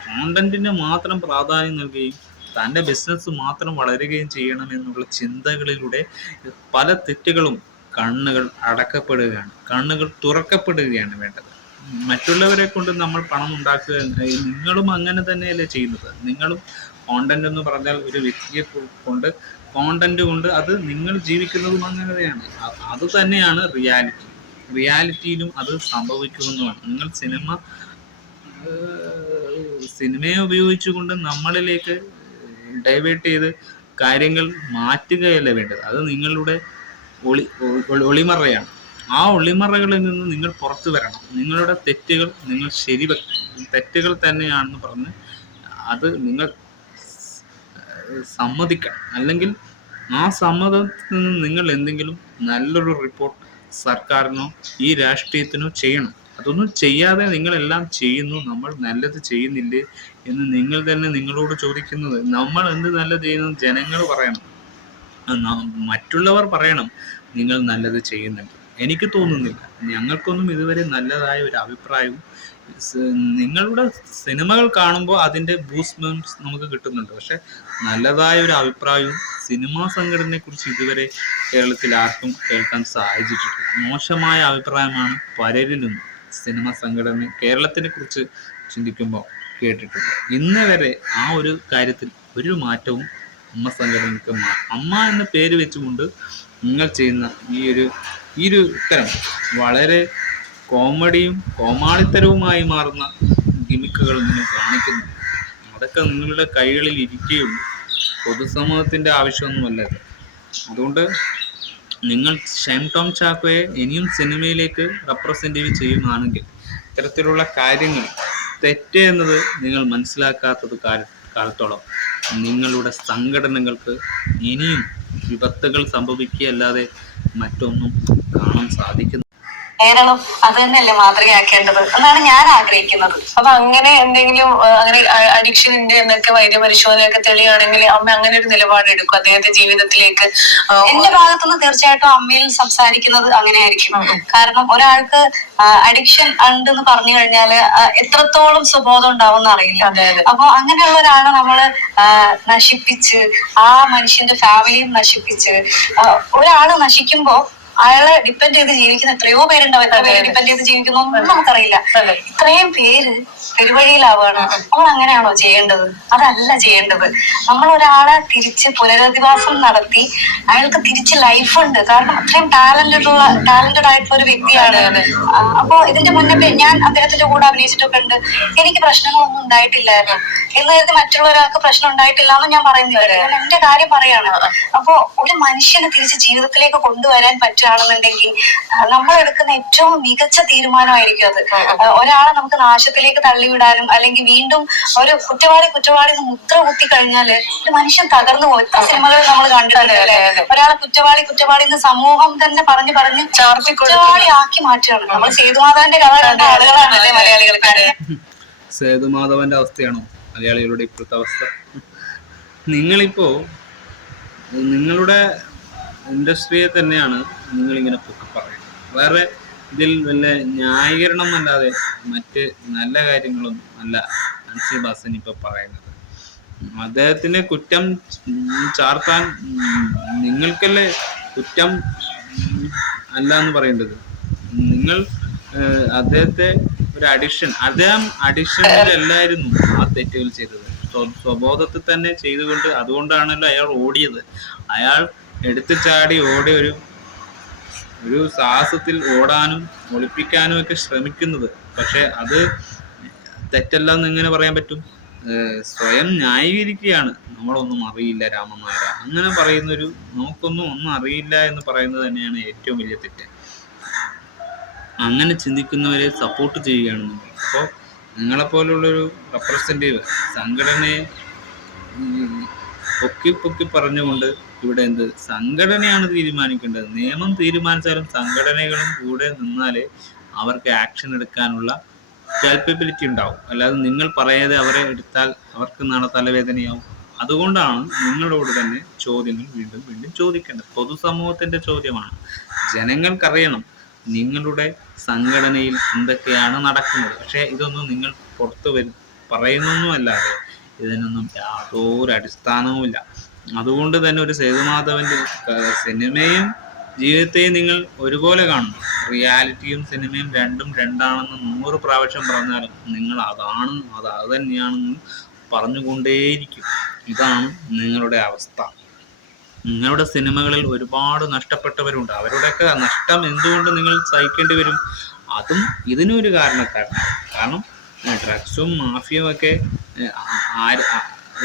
കോണ്ടന്റിന് മാത്രം പ്രാധാന്യം നൽകുകയും തൻ്റെ ബിസിനസ് മാത്രം വളരുകയും ചെയ്യണമെന്നുള്ള ചിന്തകളിലൂടെ പല തെറ്റുകളും കണ്ണുകൾ അടക്കപ്പെടുകയാണ്, കണ്ണുകൾ തുറക്കപ്പെടുകയാണ് വേണ്ടത്. മറ്റുള്ളവരെ കൊണ്ട് നമ്മൾ പണം ഉണ്ടാക്കുക, നിങ്ങളും അങ്ങനെ തന്നെയല്ലേ ചെയ്യുന്നത്? നിങ്ങളും കോണ്ടന്റ് എന്ന് പറഞ്ഞാൽ ഒരു വ്യക്തിയെ കൊണ്ട് കോണ്ടന്റ് കൊണ്ട് അത് നിങ്ങൾ ജീവിക്കുന്നതും അങ്ങനെയാണ്. അത് തന്നെയാണ് റിയാലിറ്റിയിലും അത് സംഭവിക്കുമെന്നുമാണ്. നിങ്ങൾ സിനിമയെ ഉപയോഗിച്ചുകൊണ്ട് നമ്മളിലേക്ക് ഡൈവേർട്ട് ചെയ്ത് കാര്യങ്ങൾ മാറ്റുകയല്ല വേണ്ടത്. അത് നിങ്ങളുടെ ഒളിമറയാണ്. ആ ഒളിമറകളിൽ നിന്ന് നിങ്ങൾ പുറത്തു വരണം. നിങ്ങളുടെ തെറ്റുകൾ നിങ്ങൾ തെറ്റുകൾ തന്നെയാണെന്ന് പറഞ്ഞ് അത് നിങ്ങൾ സമ്മതിക്കണം. അല്ലെങ്കിൽ ആ സമ്മതത്തിൽ നിന്ന് നിങ്ങൾ എന്തെങ്കിലും നല്ലൊരു റിപ്പോർട്ട് സർക്കാരിനോ ഈ രാഷ്ട്രീയത്തിനോ ചെയ്യണം. അതൊന്നും ചെയ്യാതെ നിങ്ങളെല്ലാം ചെയ്യുന്നു, നമ്മൾ നല്ലത് ചെയ്യുന്നില്ലേ എന്ന് നിങ്ങൾ തന്നെ നിങ്ങളോട് ചോദിക്കുന്നത്. നമ്മൾ എന്ത് നല്ലത് ചെയ്യുന്നത് ജനങ്ങൾ പറയണം, മറ്റുള്ളവർ പറയണം നിങ്ങൾ നല്ലത് ചെയ്യുന്നുണ്ട്. എനിക്ക് തോന്നുന്നില്ല, ഞങ്ങൾക്കൊന്നും ഇതുവരെ നല്ലതായ ഒരു അഭിപ്രായവും നിങ്ങളുടെ സിനിമകൾ കാണുമ്പോൾ അതിൻ്റെ ബൂസ്റ്റ്മെന്റ്സ് നമുക്ക് കിട്ടുന്നുണ്ട്. പക്ഷെ നല്ലതായ ഒരു അഭിപ്രായവും സിനിമാ സംഘടനയെക്കുറിച്ച് ഇതുവരെ കേരളത്തിൽ ആർക്കും കേൾക്കാൻ സാധിച്ചിട്ടില്ല. മോശമായ അഭിപ്രായമാണ് പലരിലും സിനിമ സംഘടന കേരളത്തിനെ കുറിച്ച് ചിന്തിക്കുമ്പോൾ കേട്ടിട്ടുണ്ട്. ഇന്ന് വരെ ആ ഒരു കാര്യത്തിൽ ഒരു മാറ്റവും അമ്മ സംഘടനയ്ക്ക് അമ്മ എന്ന പേര് വെച്ചുകൊണ്ട് നിങ്ങൾ ചെയ്യുന്ന ഈ ഒരു തരം വളരെ കോമഡിയും കോമാളിത്തരവുമായി മാറുന്ന ഗിമിക്കുകൾ നിങ്ങൾ കാണിക്കുന്നു. അതൊക്കെ നിങ്ങളുടെ കൈകളിൽ ഇരിക്കുകയുള്ളൂ. പൊതുസമൂഹത്തിൻ്റെ ആവശ്യമൊന്നുമല്ല ഇത്. അതുകൊണ്ട് നിങ്ങൾ ഷൈൻ ടോം ചാക്കോയെ ഇനിയും സിനിമയിലേക്ക് റെപ്രസെൻറ്റേറ്റ് ചെയ്യുകയാണെങ്കിൽ ഇത്തരത്തിലുള്ള കാര്യങ്ങൾ തെറ്റ് എന്നത് നിങ്ങൾ മനസ്സിലാക്കാത്തത് കാലത്തോളം നിങ്ങളുടെ സംഘടനകൾക്ക് ഇനിയും വിപത്തുകൾ സംഭവിക്കുകയല്ലാതെ മറ്റൊന്നും കാണാൻ സാധിക്കുന്നു. കേരളം അത് തന്നെയല്ലേ മാതൃകയാക്കേണ്ടത് എന്നാണ് ഞാൻ ആഗ്രഹിക്കുന്നത്. അപ്പൊ അങ്ങനെ എന്തെങ്കിലും അങ്ങനെ അഡിക്ഷനിന്റെ എന്നൊക്കെ വൈദ്യപരിശോധനയൊക്കെ തെളിയുകയാണെങ്കിൽ അമ്മ അങ്ങനെ ഒരു നിലപാടെടുക്കും അദ്ദേഹത്തെ ജീവിതത്തിലേക്ക്? എന്റെ ഭാഗത്തുനിന്ന് തീർച്ചയായിട്ടും അമ്മയിൽ സംസാരിക്കുന്നത് അങ്ങനെയായിരിക്കും. കാരണം ഒരാൾക്ക് അഡിക്ഷൻ ഉണ്ടെന്ന് പറഞ്ഞു കഴിഞ്ഞാല് എത്രത്തോളം സുബോധം ഉണ്ടാവും അറിയില്ല. അപ്പൊ അങ്ങനെയുള്ള ഒരാളെ നമ്മള് നശിപ്പിച്ച് ആ മനുഷ്യന്റെ ഫാമിലിയും നശിപ്പിച്ച് ഒരാള് നശിക്കുമ്പോ അയാളെ ഡിപ്പെൻഡ് ചെയ്ത് ജീവിക്കുന്ന എത്രയോ പേരുണ്ടാവും. എത്ര പേര് ഡിപ്പെൻഡ് ചെയ്ത് ജീവിക്കുന്നൊന്നും നമുക്കറിയില്ല. ഇത്രയും പേര് പെരുവഴിയിലാവുകയാണ്. നമ്മൾ അങ്ങനെയാണോ ചെയ്യേണ്ടത്? അതല്ല ചെയ്യേണ്ടത്. നമ്മൾ ഒരാളെ തിരിച്ച് പുനരധിവാസം നടത്തി അയാൾക്ക് തിരിച്ച് ലൈഫ് ഉണ്ട്. കാരണം അത്രയും ടാലന്റഡ് ആയിട്ടുള്ള ഒരു വ്യക്തിയാണ്. അപ്പൊ ഇതിന്റെ മുന്നേ ഞാൻ അദ്ദേഹത്തിന്റെ കൂടെ അഭിനയിച്ചിട്ടൊക്കെ ഉണ്ട്. എനിക്ക് പ്രശ്നങ്ങളൊന്നും ഉണ്ടായിട്ടില്ലായിരുന്നു എന്ന് കരുതി മറ്റുള്ള ഒരാൾക്ക് പ്രശ്നം ഉണ്ടായിട്ടില്ല എന്ന് ഞാൻ പറയുന്നില്ല. ഞാൻ എന്റെ കാര്യം പറയാണ്. അപ്പൊ ഒരു മനുഷ്യനെ തിരിച്ച് ജീവിതത്തിലേക്ക് കൊണ്ടുവരാൻ പറ്റുകയാണെന്നുണ്ടെങ്കിൽ നമ്മൾ എടുക്കുന്ന ഏറ്റവും മികച്ച തീരുമാനമായിരിക്കും അത്. ഒരാളെ നമുക്ക് നാശത്തിലേക്ക് തള്ളിവിടാനും അല്ലെങ്കിൽ വീണ്ടും ഒരു കുറ്റവാളി മുദ്ര കുത്തി കഴിഞ്ഞാല് ഒരു മനുഷ്യൻ തകർന്നു പോകും. ഇത്ര സിനിമകളിൽ നമ്മൾ കണ്ടിട്ടുണ്ടല്ലേ? ഒരാളെ കുറ്റവാളി എന്ന് സമൂഹം തന്നെ പറഞ്ഞ് കുറ്റവാളി ആക്കി മാറ്റുകയാണ്. നമ്മൾ സേതുമാധവന്റെ കഥ കണ്ട ആളുകളാണല്ലേ മലയാളികൾക്ക്. സേതുമാധവന്റെ അവസ്ഥയാണോ മലയാളികളുടെ ഇപ്പോഴത്തെ അവസ്ഥ? നിങ്ങളിപ്പോ നിങ്ങളുടെ ഇൻഡസ്ട്രിയെ തന്നെയാണ് നിങ്ങളിങ്ങനെ പൊക്കി പറയുന്നത്. വേറെ ഇതിൽ വല്ല ന്യായീകരണം അല്ലാതെ മറ്റ് നല്ല കാര്യങ്ങളൊന്നും അല്ല അൻസീബ് ഹസൻ ഇപ്പൊ പറയുന്നത്. അദ്ദേഹത്തിന് കുറ്റം ചാർത്താൻ നിങ്ങൾക്കല്ലേ കുറ്റം അല്ല എന്ന് പറയേണ്ടത്. നിങ്ങൾ അദ്ദേഹത്തെ ഒരു അദ്ദേഹം അഡിക്ഷനിലല്ലായിരുന്നു ആ തെറ്റുകൾ ചെയ്തത്. സ്വബോധത്തിൽ തന്നെ ചെയ്തുകൊണ്ട് അതുകൊണ്ടാണല്ലോ അയാൾ ഓടിയത്. അയാൾ എടുത്തു ചാടി ഓടിയ ഒരു സാഹസത്തിൽ ഓടാനും ഒളിപ്പിക്കാനും ഒക്കെ ശ്രമിക്കുന്നത്. പക്ഷെ അത് തെറ്റല്ലെന്ന് എങ്ങനെ പറയാൻ പറ്റും? സ്വയം ന്യായീകരിക്കുകയാണ്. നമ്മളൊന്നും അറിയില്ല രാമനായര അങ്ങനെ പറയുന്നൊരു ഒന്നും അറിയില്ല എന്ന് പറയുന്നത് തന്നെയാണ് ഏറ്റവും വലിയ തെറ്റ്. അങ്ങനെ ചിന്തിക്കുന്നവരെ സപ്പോർട്ട് ചെയ്യുകയാണ് നിങ്ങൾ. അപ്പോൾ നിങ്ങളെപ്പോലുള്ളൊരു റെപ്രസെൻറ്റേറ്റീവ് സംഘടനയെ പൊക്കി പറഞ്ഞുകൊണ്ട് ഇവിടെ സംഘടനയാണ് തീരുമാനിക്കേണ്ടത്. നിയമം തീരുമാനിച്ചാലും സംഘടനകളും കൂടെ നിന്നാലേ അവർക്ക് ആക്ഷൻ എടുക്കാനുള്ള കേൾപ്പബിലിറ്റി ഉണ്ടാവും. അല്ലാതെ നിങ്ങൾ പറയാതെ അവരെ എടുത്താൽ അവർക്ക് നാളെ തലവേദനയാവും. അതുകൊണ്ടാണ് നിങ്ങളോട് തന്നെ ചോദ്യങ്ങൾ വീണ്ടും ചോദിക്കേണ്ടത്. പൊതുസമൂഹത്തിന്റെ ചോദ്യമാണ്. ജനങ്ങൾക്കറിയണം നിങ്ങളുടെ സംഘടനയിൽ എന്തൊക്കെയാണ് നടക്കുന്നത്. പക്ഷെ ഇതൊന്നും നിങ്ങൾ പുറത്ത് പറയുന്നൊന്നുമല്ലാതെ ഇതിനൊന്നും യാതൊരു അടിസ്ഥാനവുമില്ല. അതുകൊണ്ട് തന്നെ ഒരു സേതുമാധവന്റെ സിനിമയും ജീവിതത്തെയും നിങ്ങൾ ഒരുപോലെ കാണുന്നു. റിയാലിറ്റിയും സിനിമയും രണ്ടാണെന്ന് 100 പ്രാവശ്യം പറഞ്ഞാലും നിങ്ങൾ അത് തന്നെയാണെന്ന് പറഞ്ഞുകൊണ്ടേയിരിക്കും. ഇതാണ് നിങ്ങളുടെ അവസ്ഥ. നിങ്ങളുടെ സിനിമകളിൽ ഒരുപാട് നഷ്ടപ്പെട്ടവരുണ്ട്. അവരുടെയൊക്കെ നഷ്ടം എന്തുകൊണ്ട് നിങ്ങൾ സഹിക്കേണ്ടി വരും? അതും ഇതിനൊരു കാരണക്കാരനാണ്. കാരണം ഡ്രഗ്സും മാഫിയും ഒക്കെ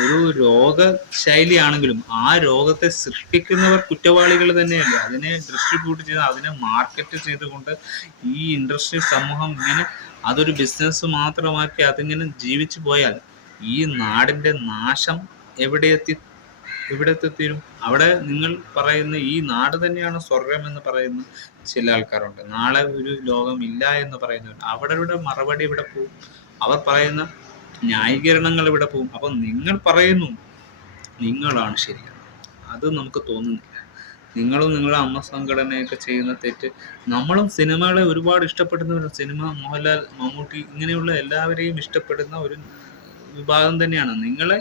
ഒരു രോഗശൈലിയാണെങ്കിലും ആ രോഗത്തെ സൃഷ്ടിക്കുന്നവർ കുറ്റവാളികൾ തന്നെയല്ലേ. അതിനെ ഡിസ്ട്രിബ്യൂട്ട് ചെയ്ത് അതിനെ മാർക്കറ്റ് ചെയ്തുകൊണ്ട് ഈ ഇൻഡസ്ട്രി സമൂഹം ഇങ്ങനെ അതൊരു ബിസിനസ് മാത്രമാക്കി അതിങ്ങനെ ജീവിച്ചു പോയാൽ ഈ നാടിൻ്റെ നാശം എവിടെ എത്തിത്തീരും? അവിടെ നിങ്ങൾ പറയുന്ന ഈ നാട് തന്നെയാണ് സ്വർഗം എന്ന് പറയുന്ന ചില ആൾക്കാരുണ്ട്. നാളെ ഒരു ലോകം ഇല്ല എന്ന് പറയുന്നവരുണ്ട്. അവരുടെ മറുപടി ഇവിടെ പോകും. അവർ പറയുന്ന ന്യായീകരണങ്ങൾ ഇവിടെ പോകും. അപ്പം നിങ്ങൾ പറയുന്നു നിങ്ങളാണ് ശരിയാണ്. അത് നമുക്ക് തോന്നുന്നില്ല. നിങ്ങളും നിങ്ങളുടെ അമ്മ സംഘടനയൊക്കെ ചെയ്യുന്ന തെറ്റ്. നമ്മളും സിനിമകളെ ഒരുപാട് ഇഷ്ടപ്പെടുന്നവരാണ്. സിനിമ, മോഹൻലാൽ, മമ്മൂട്ടി ഇങ്ങനെയുള്ള എല്ലാവരെയും ഇഷ്ടപ്പെടുന്ന ഒരു വിഭാഗം തന്നെയാണ്. നിങ്ങളെ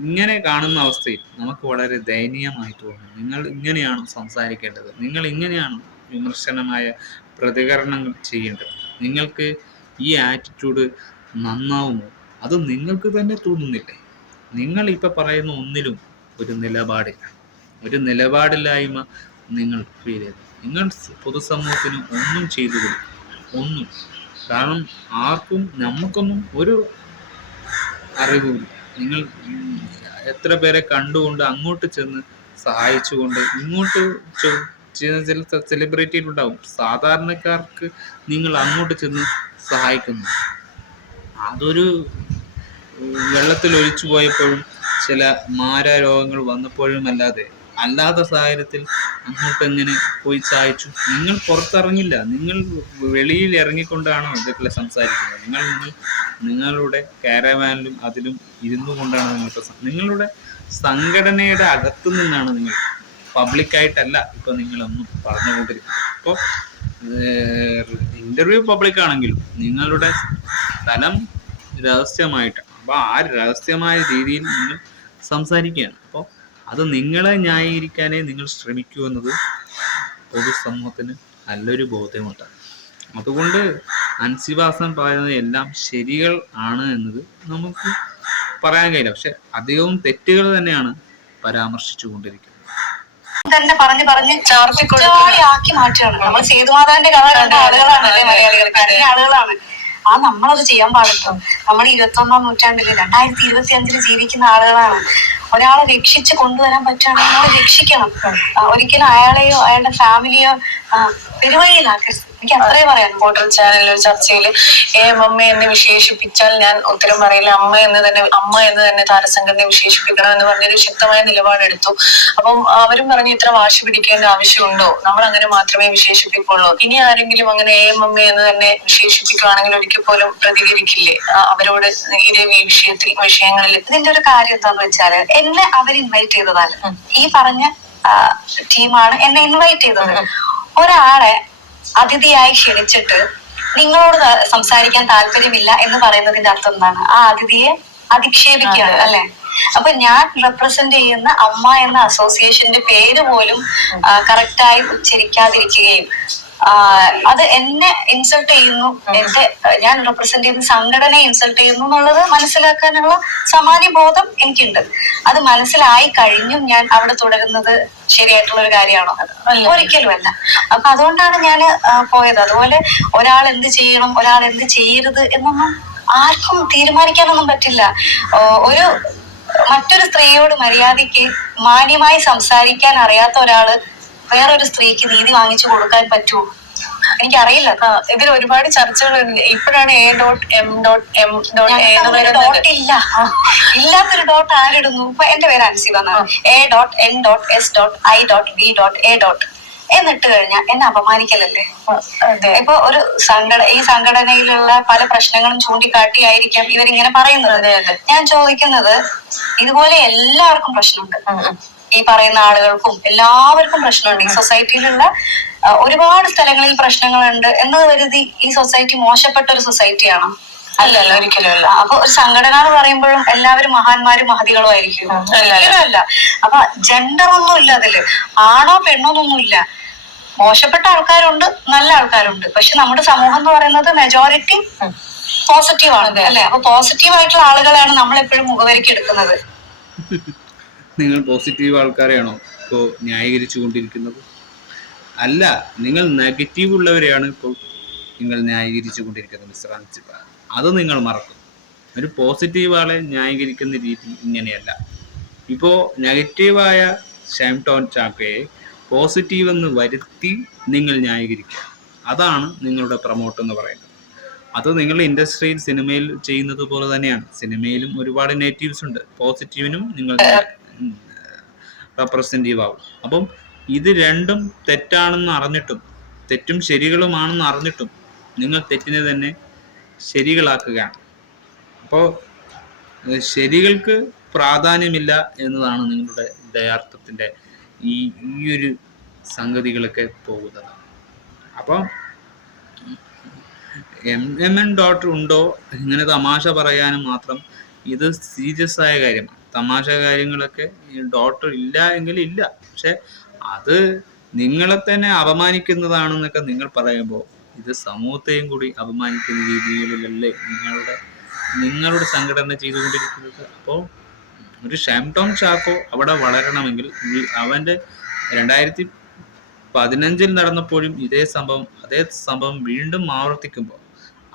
ഇങ്ങനെ കാണുന്ന അവസ്ഥയിൽ നമുക്ക് വളരെ ദയനീയമായി തോന്നുന്നു. നിങ്ങൾ ഇങ്ങനെയാണ് സംസാരിക്കേണ്ടത്. നിങ്ങൾ ഇങ്ങനെയാണ് വിമർശനമായ പ്രതികരണങ്ങൾ ചെയ്യേണ്ടത്. നിങ്ങൾക്ക് ഈ ആറ്റിറ്റ്യൂഡ് നന്നാവുമോ? അത് നിങ്ങൾക്ക് തന്നെ തോന്നുന്നില്ലേ? നിങ്ങൾ ഇപ്പം പറയുന്ന ഒന്നിലും ഒരു നിലപാടില്ലായ്മ നിങ്ങൾ ഫീൽ ചെയ്തു. നിങ്ങൾ പൊതുസമൂഹത്തിന് ഒന്നും ചെയ്തു ഒന്നും. കാരണം നമുക്കൊന്നും ഒരു അറിവുമില്ല. നിങ്ങൾ എത്ര പേരെ കണ്ടുകൊണ്ട് അങ്ങോട്ട് ചെന്ന് സഹായിച്ചുകൊണ്ട് ഇങ്ങോട്ട് ചെയ്യുന്ന ചില സെലിബ്രിറ്റിയിലുണ്ടാവും. സാധാരണക്കാർക്ക് നിങ്ങൾ അങ്ങോട്ട് ചെന്ന് സഹായിക്കുന്നു. അതൊരു വെള്ളത്തിൽ ഒലിച്ചു പോയപ്പോഴും ചില മാരാരോഗങ്ങൾ വന്നപ്പോഴും അല്ലാത്ത സാഹചര്യത്തിൽ അങ്ങോട്ട് എങ്ങനെ പോയി സഹായിച്ചു? നിങ്ങൾ പുറത്തിറങ്ങില്ല, നിങ്ങൾ വെളിയിൽ ഇറങ്ങിക്കൊണ്ടാണോ ഇതൊക്കെ സംസാരിക്കുന്നത്? നിങ്ങളുടെ കാരവാനിലും അതിലും ഇരുന്നു കൊണ്ടാണ് നിങ്ങളുടെ സംഘടനയുടെ അകത്തു നിന്നാണ് നിങ്ങൾ, പബ്ലിക്കായിട്ടല്ല ഇപ്പൊ നിങ്ങളൊന്നും പറഞ്ഞുകൊണ്ടിരിക്കുന്നത്. ഇപ്പോൾ ഇന്റർവ്യൂ പബ്ലിക് ആണെങ്കിലും നിങ്ങളുടെ സ്ഥലം രഹസ്യമായിട്ടാണ്. അപ്പോൾ ആ രഹസ്യമായ രീതിയിൽ നിങ്ങൾ സംസാരിക്കുകയാണ്. അപ്പോൾ അത് നിങ്ങളെ ന്യായീകരിക്കാനേ നിങ്ങൾ ശ്രമിക്കൂ എന്നത് പൊതുസമൂഹത്തിന് നല്ലൊരു ബോധ്യമുണ്ട്. അതുകൊണ്ട് അൻസിബാസൻ പറയുന്നത് എല്ലാം ശരികൾ ആണ് എന്നത് നമുക്ക് പറയാൻ കഴിയില്ല. പക്ഷെ അധികവും തെറ്റുകൾ തന്നെയാണ് പരാമർശിച്ചു കൊണ്ടിരിക്കുന്നത്. തന്നെ പറഞ്ഞ് ആക്കി മാറ്റുകയാണ്. നമ്മൾ സേതുമാതാവിന്റെ കഥ കണ്ട ആളുകളാണല്ലേ മലയാളികൾ, കരഞ്ഞ ആളുകളാണ്. നമ്മളത് ചെയ്യാൻ പാടില്ല. നമ്മൾ 21-ാം നൂറ്റാണ്ടില് 2025 ജീവിക്കുന്ന ആളുകളാണ്. ഒരാളെ രക്ഷിച്ച് കൊണ്ടുവരാൻ പറ്റുകയാണെങ്കിൽ നമ്മൾ രക്ഷിക്കണം. ഒരിക്കലും അയാളെയോ അയാളുടെ ഫാമിലിയോ പെരുവഴിയിലാക്കരുത്. എനിക്ക് അത്രേ പറയാം. ഹോട്ടൽ ചാനലിൽ ഒരു ചർച്ചയില് അമ്മ എന്ന് വിശേഷിപ്പിച്ചാൽ ഞാൻ ഉത്തരം പറയില്ല, അമ്മ എന്ന് തന്നെ താരസംഘടനയെ വിശേഷിപ്പിക്കണം എന്ന് പറഞ്ഞൊരു ശക്തമായ നിലപാടെടുത്തു. അപ്പം അവരും പറഞ്ഞു, ഇത്ര വാശി പിടിക്കേണ്ട ആവശ്യമുണ്ടോ? നമ്മൾ അങ്ങനെ മാത്രമേ വിശേഷിപ്പിക്കുള്ളൂ. ഇനി ആരെങ്കിലും അങ്ങനെ അമ്മ എന്ന് തന്നെ വിശേഷിപ്പിക്കുകയാണെങ്കിൽ ഒരിക്കൽ പോലും പ്രതികരിക്കില്ലേ അവരോട് ഇതേ വിഷയങ്ങളിൽ? ഇതിന്റെ ഒരു കാര്യം എന്താന്ന് വെച്ചാല്, എന്നെ അവർ ഇൻവൈറ്റ് ചെയ്തതാണ്. ഈ പറഞ്ഞ ടീമാണ് എന്നെ ഇൻവൈറ്റ് ചെയ്തത്. ഒരാളെ അതിഥിയായി ക്ഷണിച്ചിട്ട് നിങ്ങളോട് സംസാരിക്കാൻ താല്പര്യമില്ല എന്ന് പറയുന്നതിന്റെ അർത്ഥം എന്താണ്? ആ അതിഥിയെ അധിക്ഷേപിക്കുകയാണ് അല്ലെ? അപ്പൊ ഞാൻ റെപ്രസെന്റ് ചെയ്യുന്ന അമ്മ എന്ന അസോസിയേഷന്റെ പേര് പോലും കറക്റ്റായി ഉച്ചരിക്കാതിരിക്കുകയും അത് എന്നെ ഇൻസൾട്ട് ചെയ്യുന്നു, ഞാൻ റെപ്രസെന്റ് ചെയ്യുന്ന സംഘടനയെ ഇൻസൾട്ട് ചെയ്യുന്നു എന്നുള്ളത് മനസ്സിലാക്കാനുള്ള സാമാന്യ ബോധം എനിക്കുണ്ട്. അത് മനസ്സിലായി കഴിഞ്ഞും ഞാൻ അവിടെ തുടരുന്നത് ശരിയായിട്ടുള്ള ഒരു കാര്യമാണോ? ഒരിക്കലും അല്ല. അപ്പൊ അതുകൊണ്ടാണ് ഞാൻ പോയത്. അതുപോലെ ഒരാൾ എന്ത് ചെയ്യണം, ഒരാൾ എന്ത് ചെയ്യരുത് എന്നൊന്നും ആർക്കും തീരുമാനിക്കാനൊന്നും പറ്റില്ല. മറ്റൊരു സ്ത്രീയോട് മര്യാദയ്ക്ക് മാന്യമായി സംസാരിക്കാൻ അറിയാത്ത ഒരാള് വേറൊരു സ്ത്രീക്ക് നീതി വാങ്ങിച്ചു കൊടുക്കാൻ പറ്റുമോ? എനിക്കറിയില്ല. ഇതിൽ ഒരുപാട് ചർച്ചകളുണ്ട്. ഇപ്പോഴാണ് ഇല്ലാത്തൊരു ഡോട്ട് ആരിടുന്നു? ഇപ്പൊ എന്റെ പേര് അൻസിബ എന്നാണ്. A.N.S.I.B.A. എന്നിട്ട് കഴിഞ്ഞാൽ എന്നെ അപമാനിക്കലല്ലേ? ഇപ്പൊ ഈ സംഘടനയിലുള്ള പല പ്രശ്നങ്ങളും ചൂണ്ടിക്കാട്ടിയായിരിക്കാം ഇവരിങ്ങനെ പറയുന്നത്. ഞാൻ ചോദിക്കുന്നത്, ഇതുപോലെ എല്ലാവർക്കും പ്രശ്നമുണ്ട്. ഈ പറയുന്ന ആളുകൾക്കും എല്ലാവർക്കും പ്രശ്നമുണ്ട്. ഈ സൊസൈറ്റിയിലുള്ള ഒരുപാട് സ്ഥലങ്ങളിൽ പ്രശ്നങ്ങളുണ്ട് എന്നത് കരുതി ഈ സൊസൈറ്റി മോശപ്പെട്ട ഒരു സൊസൈറ്റിയാണോ? അല്ലല്ലോ, ഒരിക്കലും അല്ല. അപ്പൊ ഒരു സംഘടന എന്ന് പറയുമ്പോഴും എല്ലാവരും മഹാന്മാരും മഹതികളോ ആയിരിക്കും? അല്ല. അപ്പൊ ജെൻഡർ ഒന്നും ഇല്ല അതില്, ആണോ പെണ്ണോ ഒന്നും ഇല്ല. മോശപ്പെട്ട ആൾക്കാരുണ്ട്, നല്ല ആൾക്കാരുണ്ട്. പക്ഷെ നമ്മുടെ സമൂഹം എന്ന് പറയുന്നത് മെജോറിറ്റി പോസിറ്റീവ് ആണ് അല്ലെ? അപ്പൊ പോസിറ്റീവ് ആയിട്ടുള്ള ആളുകളെയാണ് നമ്മൾ എപ്പോഴും മുഖവരിക്ക് എടുക്കുന്നത്. നിങ്ങൾ പോസിറ്റീവ് ആൾക്കാരെയാണോ ഇപ്പോൾ ന്യായീകരിച്ചു കൊണ്ടിരിക്കുന്നത്? അല്ല, നിങ്ങൾ നെഗറ്റീവ് ഉള്ളവരെയാണ് ഇപ്പോൾ നിങ്ങൾ ന്യായീകരിച്ചു കൊണ്ടിരിക്കുന്നത് മിസ്റ്റർ അൻസിബ. അത് നിങ്ങൾ മറക്കും. ഒരു പോസിറ്റീവ് ആളെ ന്യായീകരിക്കുന്ന രീതി ഇങ്ങനെയല്ല. ഇപ്പോൾ നെഗറ്റീവായ ഷാംടോൺ ചാക്കോയെ പോസിറ്റീവ് എന്ന് വരുത്തി നിങ്ങൾ ന്യായീകരിക്കുക. അതാണ് നിങ്ങളുടെ പ്രൊമോട്ട് എന്ന് പറയുന്നത്. അത് നിങ്ങൾ ഇൻഡസ്ട്രിയിൽ സിനിമയിൽ ചെയ്യുന്നത് പോലെ തന്നെയാണ്. സിനിമയിലും ഒരുപാട് നെഗറ്റീവ്സ് ഉണ്ട്, പോസിറ്റീവിനും നിങ്ങൾ റെപ്രസെൻറ്റീവ് ആവും. അപ്പം ഇത് രണ്ടും തെറ്റാണെന്ന് അറിഞ്ഞിട്ടും, തെറ്റും ശരികളുമാണെന്ന് അറിഞ്ഞിട്ടും നിങ്ങൾ തെറ്റിനെ തന്നെ ശരികളാക്കുകയാണ്. അപ്പോൾ ശരികൾക്ക് പ്രാധാന്യമില്ല എന്നതാണ് നിങ്ങളുടെ യഥാർത്ഥത്തിൻ്റെ ഈ ഒരു സംഗതികളൊക്കെ പോകുന്നത്. അപ്പം MN ഉണ്ടോ ഇങ്ങനെ തമാശ പറയാനും മാത്രം? ഇത് സീരിയസ് ആയ കാര്യമാണ്. തമാശ കാര്യങ്ങളൊക്കെ ഡോക്ടർ ഇല്ല എങ്കിൽ ഇല്ല. പക്ഷെ അത് നിങ്ങളെ തന്നെ അപമാനിക്കുന്നതാണെന്നൊക്കെ നിങ്ങൾ പറയുമ്പോൾ ഇത് സമൂഹത്തെയും കൂടി അപമാനിക്കുന്ന രീതികളിലല്ലേ നിങ്ങളുടെ സംഘടന ചെയ്തുകൊണ്ടിരിക്കുന്നത്? അപ്പോൾ ഒരു ഷാംടോൺ ചാക്കോ അവിടെ വളരണമെങ്കിൽ അവൻ്റെ 2015 നടന്നപ്പോഴും അതേ സംഭവം വീണ്ടും ആവർത്തിക്കുമ്പോൾ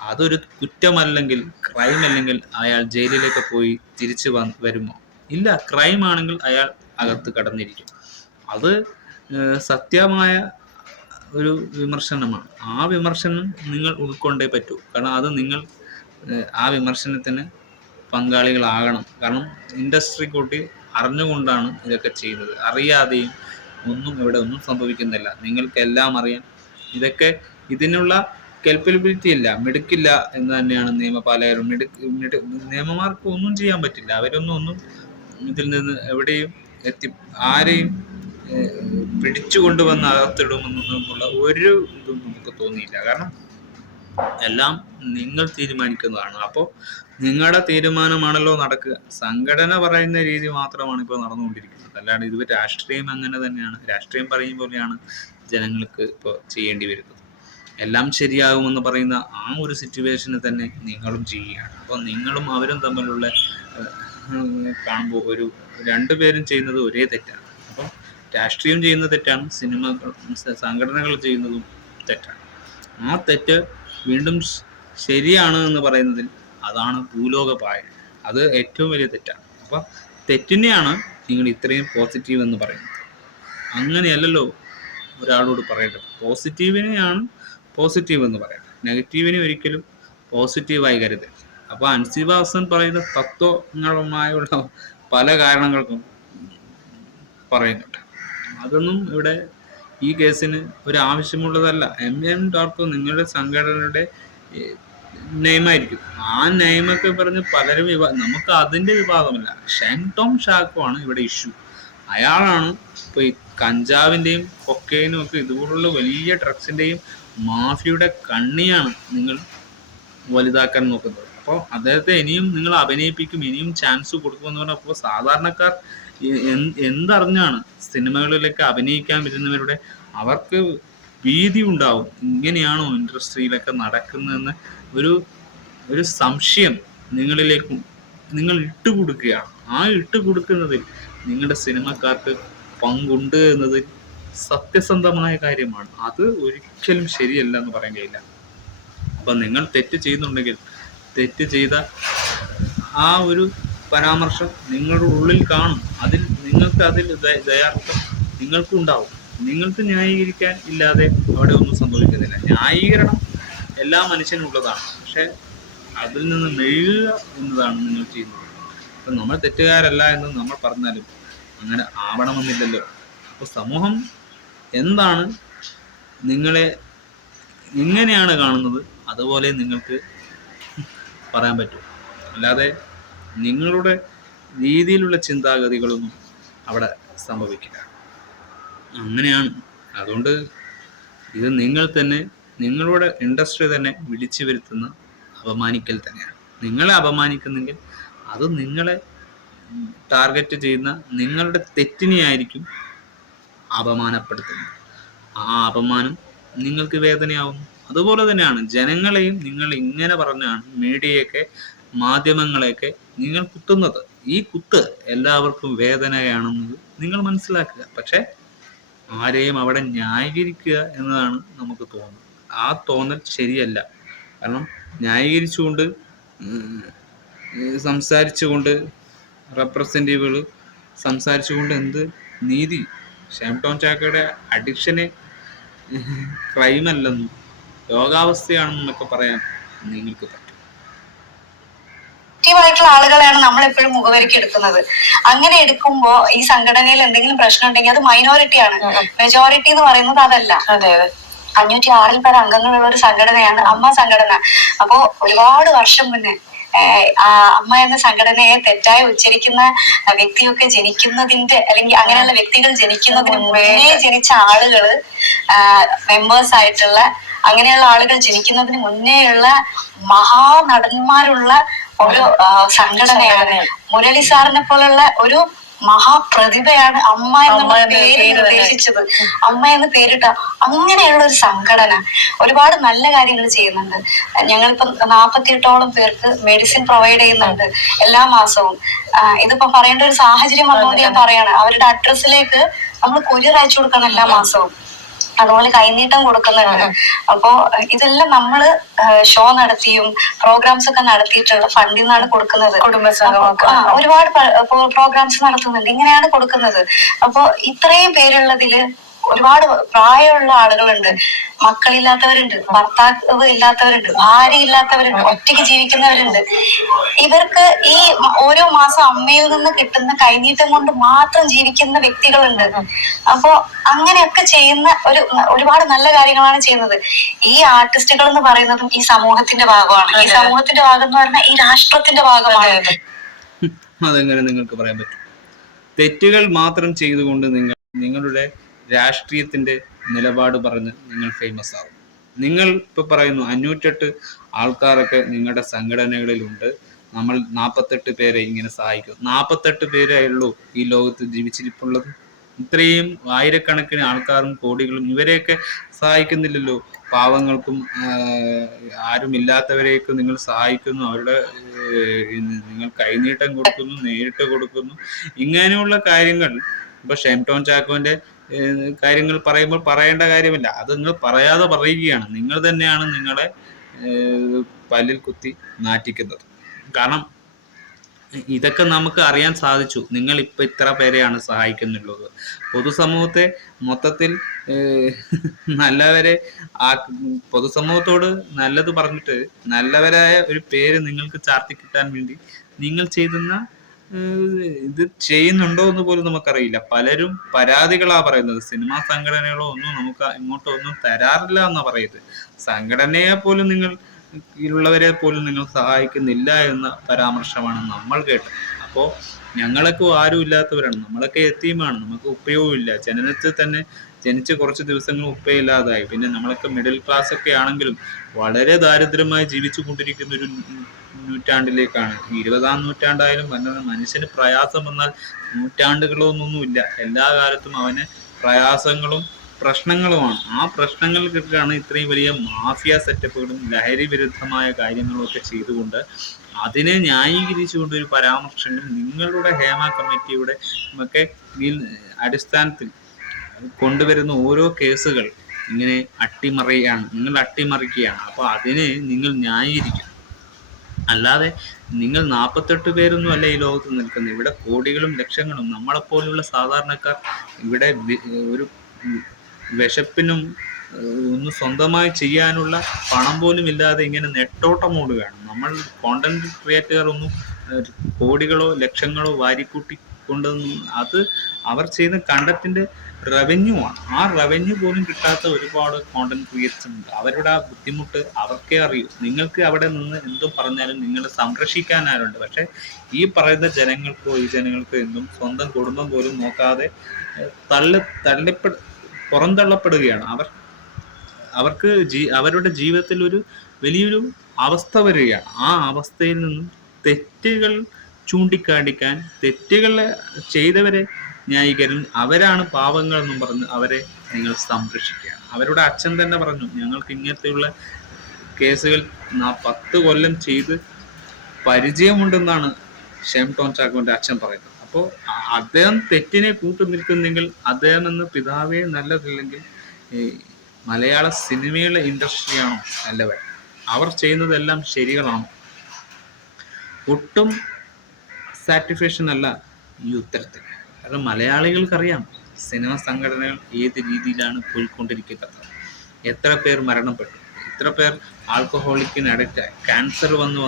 അതൊരു കുറ്റമല്ലെങ്കിൽ, ക്രൈം അല്ലെങ്കിൽ അയാൾ ജയിലിലേക്ക് പോയി തിരിച്ചു വരുമോ? ഇല്ല. ക്രൈം ആണെങ്കിൽ അയാൾ അകത്ത് കടന്നിരിക്കും. അത് സത്യമായ ഒരു വിമർശനമാണ്. ആ വിമർശനം നിങ്ങൾ ഉൾക്കൊണ്ടേ പറ്റൂ. കാരണം അത് നിങ്ങൾ ആ വിമർശനത്തിന് പങ്കാളികളാകണം. കാരണം ഇൻഡസ്ട്രി കൂട്ടി അറിഞ്ഞുകൊണ്ടാണ് ഇതൊക്കെ ചെയ്തത്. അറിയാതെയും ഇവിടെ ഒന്നും സംഭവിക്കുന്നില്ല. നിങ്ങൾക്കെല്ലാം അറിയാം. ഇതൊക്കെ ഇതിനുള്ള കെൽപ്പബിലിറ്റി ഇല്ല, മിടുക്കില്ല എന്ന് തന്നെയാണ് നിയമപാലകരും. നിയമമാർക്ക് ഒന്നും ചെയ്യാൻ പറ്റില്ല. അവരൊന്നും ഇതിൽ നിന്ന് എവിടെയും ആരെയും പിടിച്ചുകൊണ്ടുവന്ന് അകത്തിടുമെന്നുള്ള ഒരു ഇതും നമുക്ക് തോന്നിയില്ല. കാരണം എല്ലാം നിങ്ങൾ തീരുമാനിക്കുന്നതാണ്. അപ്പോൾ നിങ്ങളുടെ തീരുമാനമാണല്ലോ നടക്കുക. സംഘടന പറയുന്ന രീതി മാത്രമാണ് ഇപ്പോൾ നടന്നുകൊണ്ടിരിക്കുന്നത്. അല്ലാണ്ട് ഇത് രാഷ്ട്രീയം അങ്ങനെ തന്നെയാണ്. രാഷ്ട്രീയം പറയും പോലെയാണ് ജനങ്ങൾക്ക് ഇപ്പോൾ ചെയ്യേണ്ടി വരുന്നത്. എല്ലാം ശരിയാകുമെന്ന് പറയുന്ന ആ ഒരു സിറ്റുവേഷന് തന്നെ നിങ്ങളും ചെയ്യുകയാണ്. അപ്പോൾ നിങ്ങളും അവരും തമ്മിലുള്ള കാണുമ്പോൾ രണ്ടുപേരും ചെയ്യുന്നത് ഒരേ തെറ്റാണ്. അപ്പം രാഷ്ട്രീയം ചെയ്യുന്ന തെറ്റാണ്, സംഘടനകൾ ചെയ്യുന്നതും തെറ്റാണ്. ആ തെറ്റ് വീണ്ടും ശരിയാണ് എന്ന് പറയുന്നതിൽ അതാണ് ഭൂലോകപായ. അത് ഏറ്റവും വലിയ തെറ്റാണ്. അപ്പം തെറ്റിനെയാണ് നിങ്ങൾ ഇത്രയും പോസിറ്റീവ് എന്ന് പറയുന്നത്. അങ്ങനെയല്ലല്ലോ ഒരാളോട് പറയേണ്ടത്. പോസിറ്റീവിനെയാണ് പോസിറ്റീവ് എന്ന് പറയുന്നത്, നെഗറ്റീവിനെ ഒരിക്കലും പോസിറ്റീവായി കരുതരുത്. അപ്പോൾ അൻസിബ ഹസൻ പറയുന്ന തത്വങ്ങളുമായുള്ള പല കാരണങ്ങൾക്കും പറയുന്നുണ്ട്. അതൊന്നും ഇവിടെ ഈ കേസിന് ഒരു ആവശ്യമുള്ളതല്ല. .com നിങ്ങളുടെ സംഘടനയുടെ നെയിമായിരിക്കും. ആ നെയിമൊക്കെ പറഞ്ഞ് പലരും നമുക്ക് അതിൻ്റെ വിവാദമില്ല. ഷെൻടോം ഷാക്കോയാണ് ഇവിടെ ഇഷ്യൂ. അയാളാണ് ഇപ്പോൾ ഈ കഞ്ചാവിൻ്റെയും കൊക്കൈനും ഒക്കെ ഇതുപോലുള്ള വലിയ ഡ്രഗ്സിൻ്റെയും മാഫിയുടെ കണ്ണിയാണ് നിങ്ങൾ വലുതാക്കാൻ നോക്കുന്നത്. അപ്പോൾ അദ്ദേഹത്തെ ഇനിയും നിങ്ങൾ അഭിനയിപ്പിക്കും, ഇനിയും ചാൻസ് കൊടുക്കുമെന്ന് പറഞ്ഞാൽ അപ്പോൾ സാധാരണക്കാർ എന്തറിഞ്ഞാണ് സിനിമകളിലൊക്കെ അഭിനയിക്കാൻ വരുന്നവരുടെ അവർക്ക് ഭീതി ഉണ്ടാവും. ഇങ്ങനെയാണോ ഇൻഡസ്ട്രിയിലൊക്കെ നടക്കുന്നതെന്ന് ഒരു സംശയം നിങ്ങളിലേക്കും നിങ്ങൾ ഇട്ടുകൊടുക്കുകയാണ്. ആ ഇട്ടുകൊടുക്കുന്നതിൽ നിങ്ങളുടെ സിനിമക്കാർക്ക് പങ്കുണ്ട് എന്നത് സത്യസന്ധമായ കാര്യമാണ്. അത് ഒരിക്കലും ശരിയല്ല എന്ന് പറയാൻ കഴിയില്ല. അപ്പം നിങ്ങൾ തെറ്റ് ചെയ്യുന്നുണ്ടെങ്കിൽ തെറ്റ് ചെയ്ത ആ ഒരു പരാമർശം നിങ്ങളുടെ ഉള്ളിൽ കാണും. നിങ്ങൾക്ക് ദയാർത്ഥം നിങ്ങൾക്കും ഉണ്ടാവും. നിങ്ങൾക്ക് ന്യായീകരിക്കാൻ ഇല്ലാതെ അവിടെ ഒന്നും സംഭവിക്കുന്നില്ല. ന്യായീകരണം എല്ലാ മനുഷ്യനും ഉള്ളതാണ്. പക്ഷെ അതിൽ നിന്ന് മെഴുകുക എന്നതാണ് നിങ്ങൾ ചെയ്യുന്നത്. അപ്പം നമ്മൾ തെറ്റുകാരല്ല എന്ന് നമ്മൾ പറഞ്ഞാലും അങ്ങനെ ആവണമെന്നില്ലല്ലോ. അപ്പോൾ സമൂഹം എന്താണ് നിങ്ങളെ എങ്ങനെയാണ് കാണുന്നത് അതുപോലെ നിങ്ങൾക്ക് പറയാൻ പറ്റും. അല്ലാതെ നിങ്ങളുടെ രീതിയിലുള്ള ചിന്താഗതികളൊന്നും അവിടെ സംഭവിക്കില്ല. അങ്ങനെയാണ്. അതുകൊണ്ട് ഇത് നിങ്ങൾ തന്നെ നിങ്ങളുടെ ഇൻഡസ്ട്രി തന്നെ വിളിച്ചു വരുത്തുന്ന അപമാനിക്കൽ തന്നെയാണ്. നിങ്ങളെ അപമാനിക്കുന്നെങ്കിൽ അത് നിങ്ങളെ ടാർഗറ്റ് ചെയ്യുന്ന നിങ്ങളുടെ തെറ്റിനെയായിരിക്കും അപമാനപ്പെടുത്തുന്നത്. ആ അപമാനം നിങ്ങൾക്ക് വേദനയാവുന്നു. അതുപോലെ തന്നെയാണ് ജനങ്ങളെയും നിങ്ങൾ ഇങ്ങനെ പറഞ്ഞാണ് മീഡിയയൊക്കെ മാധ്യമങ്ങളെയൊക്കെ നിങ്ങൾ കുത്തുന്നത്. ഈ കുത്ത് എല്ലാവർക്കും വേദനയാണെന്നത് നിങ്ങൾ മനസ്സിലാക്കുക. പക്ഷെ ആരെയും അവിടെ ന്യായീകരിക്കുക എന്നതാണ് നമുക്ക് തോന്നുന്നത്. ആ തോന്നൽ ശരിയല്ല. കാരണം ന്യായീകരിച്ചുകൊണ്ട് സംസാരിച്ചുകൊണ്ട് റെപ്രസെൻറ്റേറ്റീവുകൾ സംസാരിച്ചുകൊണ്ട് എന്ത് നീതി? ഷെൻടോം ചാക്കോയുടെ അഡിക്ഷനെ ക്രൈമല്ലെന്നും രോഗാവസ്ഥയാണെന്നൊക്കെ പറയാൻ നിങ്ങൾക്ക് പറ്റും. ആയിട്ടുള്ള ആളുകളെയാണ് നമ്മൾ എപ്പോഴും മുഖവരിക്ക് എടുക്കുന്നത്. അങ്ങനെ എടുക്കുമ്പോ ഈ സംഘടനയിൽ എന്തെങ്കിലും പ്രശ്നം ഉണ്ടെങ്കിൽ അത് മൈനോറിറ്റിയാണ്. മെജോറിറ്റി എന്ന് പറയുന്നത് അതല്ല. 506 പേർ അംഗങ്ങളുള്ള ഒരു സംഘടനയാണ് അമ്മ സംഘടന. അപ്പോ ഒരുപാട് വർഷം മുന്നേ അമ്മ എന്ന സംഘടനയെ തെറ്റായി ഉച്ചരിക്കുന്ന വ്യക്തിയൊക്കെ ജനിക്കുന്നതിന്റെ അല്ലെങ്കിൽ അങ്ങനെയുള്ള വ്യക്തികൾ ജനിക്കുന്നതിന് മുന്നേ ജനിച്ച ആളുകള് മെമ്പേഴ്സ് ആയിട്ടുള്ള അങ്ങനെയുള്ള ആളുകൾ ജനിക്കുന്നതിന് മുന്നേയുള്ള മഹാനടന്മാരുള്ള ഒരു സംഘടനയാണ്. മുരളി സാറിനെ പോലുള്ള ഒരു മഹാപ്രതിഭയാണ് അമ്മ എന്ന പേര് നിർദ്ദേശിച്ചത്. അമ്മ എന്ന് പേരിട്ട അങ്ങനെയുള്ള ഒരു സംഘടന ഒരുപാട് നല്ല കാര്യങ്ങൾ ചെയ്യുന്നുണ്ട്. ഞങ്ങളിപ്പം 48ഓളം പേർക്ക് മെഡിസിൻ പ്രൊവൈഡ് ചെയ്യുന്നുണ്ട് എല്ലാ മാസവും. ഇതിപ്പോ പറയേണ്ട ഒരു സാഹചര്യം വന്നുകൊണ്ട് ഞാൻ പറയാണ്, അവരുടെ അഡ്രസ്സിലേക്ക് നമ്മൾ കൊറിയർ അയച്ചു കൊടുക്കണം എല്ലാ മാസവും. അതുപോലെ കൈനീട്ടം കൊടുക്കുന്നുണ്ട്. അപ്പോ ഇതെല്ലാം നമ്മള് ഷോ നടത്തിയും പ്രോഗ്രാംസ് ഒക്കെ നടത്തിയിട്ടുള്ള ഫണ്ടിൽ നിന്നാണ് കൊടുക്കുന്നത്. ഒരുപാട് പ്രോഗ്രാംസ് നടത്തുന്നുണ്ട്, ഇങ്ങനെയാണ് കൊടുക്കുന്നത്. അപ്പൊ ഇത്രയും പേരുള്ളതില് ഒരുപാട് പ്രായമുള്ള ആളുകളുണ്ട്, മക്കളില്ലാത്തവരുണ്ട്, ഭർത്താവ് ഇല്ലാത്തവരുണ്ട്, ഭാര്യ ഇല്ലാത്തവരുണ്ട്, ഒറ്റയ്ക്ക് ജീവിക്കുന്നവരുണ്ട്. ഇവർക്ക് ഈ ഓരോ മാസം അമ്മയിൽ നിന്ന് കിട്ടുന്ന കൈനീട്ടം കൊണ്ട് മാത്രം ജീവിക്കുന്ന വ്യക്തികളുണ്ട്. അപ്പോ അങ്ങനെയൊക്കെ ചെയ്യുന്ന ഒരുപാട് നല്ല കാര്യങ്ങളാണ് ചെയ്യുന്നത്. ഈ ആർട്ടിസ്റ്റുകൾ എന്ന് പറയുന്നതും ഈ സമൂഹത്തിന്റെ ഭാഗമാണ്. ഈ സമൂഹത്തിന്റെ ഭാഗം എന്ന് പറഞ്ഞാൽ ഈ രാഷ്ട്രത്തിന്റെ ഭാഗമാണ്. അതെങ്ങനെ നിങ്ങൾക്ക് പറയാൻ പറ്റും? തെറ്റുകൾ മാത്രം ചെയ്തുകൊണ്ട് നിങ്ങളുടെ രാഷ്ട്രീയത്തിന്റെ നിലപാട് പറഞ്ഞ് നിങ്ങൾ ഫേമസ് ആവും. നിങ്ങൾ ഇപ്പൊ പറയുന്നു 508 ആൾക്കാരൊക്കെ നിങ്ങളുടെ സംഘടനകളിലുണ്ട്, നമ്മൾ 48 പേരെ ഇങ്ങനെ സഹായിക്കും. 48 പേരേ ഉള്ളൂ ഈ ലോകത്ത് ജീവിച്ചിരിപ്പുള്ളത്. ഇത്രയും ആയിരക്കണക്കിന് ആൾക്കാരും കോടികളും ഇവരെയൊക്കെ സഹായിക്കുന്നില്ലല്ലോ. പാവങ്ങൾക്കും ആരുമില്ലാത്തവരെയൊക്കെ നിങ്ങൾ സഹായിക്കുന്നു, അവരുടെ നിങ്ങൾ കൈനീട്ടം കൊടുക്കുന്നു, നേരിട്ട് കൊടുക്കുന്നു. ഇങ്ങനെയുള്ള കാര്യങ്ങൾ ഇപ്പൊ ഷെയിൻ ടോം ചാക്കോന്റെ കാര്യങ്ങൾ പറയുമ്പോൾ പറയേണ്ട കാര്യമില്ല. അത് നിങ്ങൾ പറയാതെ പറയുകയാണ്. നിങ്ങൾ തന്നെയാണ് നിങ്ങളെ പല്ലിൽ കുത്തി നാറ്റിക്കുന്നത്. കാരണം ഇതൊക്കെ നമുക്ക് അറിയാൻ സാധിച്ചു. നിങ്ങൾ ഇപ്പൊ ഇത്ര പേരെയാണ് സഹായിക്കുന്നുള്ളത്. പൊതുസമൂഹത്തെ മൊത്തത്തിൽ നല്ലവരെ പൊതുസമൂഹത്തോട് നല്ലത് പറഞ്ഞിട്ട് നല്ലവരായ ഒരു പേര് നിങ്ങൾക്ക് ചാർത്തി കിട്ടാൻ വേണ്ടി നിങ്ങൾ ചെയ്യുന്ന ഇത് ചെയ്യുന്നുണ്ടോ എന്ന് പോലും നമുക്കറിയില്ല. പലരും പരാതികളാ പറയുന്നത്. സിനിമാ സംഘടനകളോ ഒന്നും നമുക്ക് ഇങ്ങോട്ടോ ഒന്നും തരാറില്ല എന്നാ പറയുന്നത്. സംഘടനയെ പോലും ഉള്ളവരെ പോലും നിങ്ങൾ സഹായിക്കുന്നില്ല എന്ന പരാമർശമാണ് നമ്മൾ കേട്ടത്. അപ്പോൾ ഞങ്ങളൊക്കെ ആരും ഇല്ലാത്തവരാണ്, നമ്മളൊക്കെ യതീമാണ്, നമുക്ക് ഉപ്പയും ഇല്ല. ജനനത്തിൽ തന്നെ ജനിച്ച് കുറച്ച് ദിവസങ്ങൾ ഉപ്പയില്ലാതായി. പിന്നെ നമ്മളൊക്കെ മിഡിൽ ക്ലാസ് ഒക്കെ ആണെങ്കിലും വളരെ ദാരിദ്ര്യമായി ജീവിച്ചു കൊണ്ടിരിക്കുന്ന ഒരു നൂറ്റാണ്ടിലേക്കാണ്. 20-ാം നൂറ്റാണ്ടായാലും മനുഷ്യന് പ്രയാസം വന്നാൽ നൂറ്റാണ്ടുകളൊന്നുമില്ല. എല്ലാ കാലത്തും അവന് പ്രയാസങ്ങളും പ്രശ്നങ്ങളുമാണ്. ആ പ്രശ്നങ്ങൾക്കൊക്കെയാണ് ഇത്രയും വലിയ മാഫിയ സെറ്റപ്പുകളും ലഹരി വിരുദ്ധമായ കാര്യങ്ങളും ഒക്കെ ചെയ്തുകൊണ്ട് അതിനെ ന്യായീകരിച്ചുകൊണ്ട് ഒരു പരാമർശങ്ങൾ നിങ്ങളുടെ ഹേമ കമ്മിറ്റിയുടെ ഒക്കെ അടിസ്ഥാനത്തിൽ കൊണ്ടുവരുന്ന ഓരോ കേസുകൾ ഇങ്ങനെ നിങ്ങൾ അട്ടിമറിക്കുകയാണ്. അപ്പോൾ അതിനെ നിങ്ങൾ ന്യായീകരിക്കും. അല്ലാതെ നിങ്ങൾ 48 പേരൊന്നും അല്ല ഈ ലോകത്ത് നിൽക്കുന്നത്. ഇവിടെ കോടികളും ലക്ഷങ്ങളും നമ്മളെപ്പോലുള്ള സാധാരണക്കാർ ഇവിടെ ഒരു വിശപ്പിനും ഒന്ന് സ്വന്തമായി ചെയ്യാനുള്ള പണം പോലും ഇല്ലാതെ ഇങ്ങനെ നെട്ടോട്ടം ഓടുകയാണ്. നമ്മൾ കോണ്ടന്റ് ക്രിയേറ്റർ ഒന്നും കോടികളോ ലക്ഷങ്ങളോ വാരിക്കൂട്ടി കൊണ്ടൊന്നും, അത് അവർ ചെയ്യുന്ന കണ്ടന്റിന്റെ റവന്യൂ ആണ്. ആ റവന്യൂ പോലും കിട്ടാത്ത ഒരുപാട് കോണ്ടന്റ് ക്രിയേറ്റേഴ്സ് ഉണ്ട്. അവരുടെ ആ ബുദ്ധിമുട്ട് അവർക്കേ അറിയൂ. നിങ്ങൾക്ക് അവിടെ നിന്ന് എന്തും പറഞ്ഞാലും നിങ്ങളെ സംരക്ഷിക്കാൻ ആരുണ്ട്. പക്ഷെ ഈ പറയുന്ന ഈ ജനങ്ങൾക്ക് എന്തും സ്വന്തം കുടുംബം പോലും നോക്കാതെ പുറന്തള്ളപ്പെടുകയാണ്. അവർക്ക് അവരുടെ ജീവിതത്തിൽ ഒരു വലിയൊരു അവസ്ഥ വരികയാണ്. ആ അവസ്ഥയിൽ നിന്നും തെറ്റുകൾ ചൂണ്ടിക്കാണിക്കാൻ, തെറ്റുകൾ ചെയ്തവരെ ന്യായീകരണം, അവരാണ് പാവങ്ങൾ എന്നും പറഞ്ഞ് അവരെ നിങ്ങൾ സംരക്ഷിക്കുകയാണ്. അവരുടെ അച്ഛൻ തന്നെ പറഞ്ഞു, ഞങ്ങൾക്ക് ഇങ്ങനത്തെയുള്ള കേസുകൾ 10 കൊല്ലം ചെയ്ത് പരിചയമുണ്ടെന്നാണ് ഷെയിൻ ടോം ചാക്കോന്റെ അച്ഛൻ പറയുന്നത്. അപ്പോൾ അദ്ദേഹം തെറ്റിനെ കൂട്ടു നിൽക്കുന്നെങ്കിൽ, അദ്ദേഹം എന്ന പിതാവേ നല്ലതില്ലെങ്കിൽ മലയാള സിനിമയുടെ ഇൻഡസ്ട്രിയാണോ നല്ലവർ? അവർ ചെയ്യുന്നതെല്ലാം ശരികളാണോ? ഒട്ടും സാറ്റിസ്ഫാക്ഷൻ അല്ല ഈ ഉത്തരത്തിൽ. കാരണം മലയാളികൾക്കറിയാം സിനിമ സംഘടനകൾ ഏത് രീതിയിലാണ് പോയിക്കൊണ്ടിരിക്കുന്നത്. എത്ര പേർ മരണപ്പെട്ടു, എത്ര പേർ ആൽക്കഹോളിക്കിന് അഡിക്റ്റായി, ക്യാൻസർ വന്നു.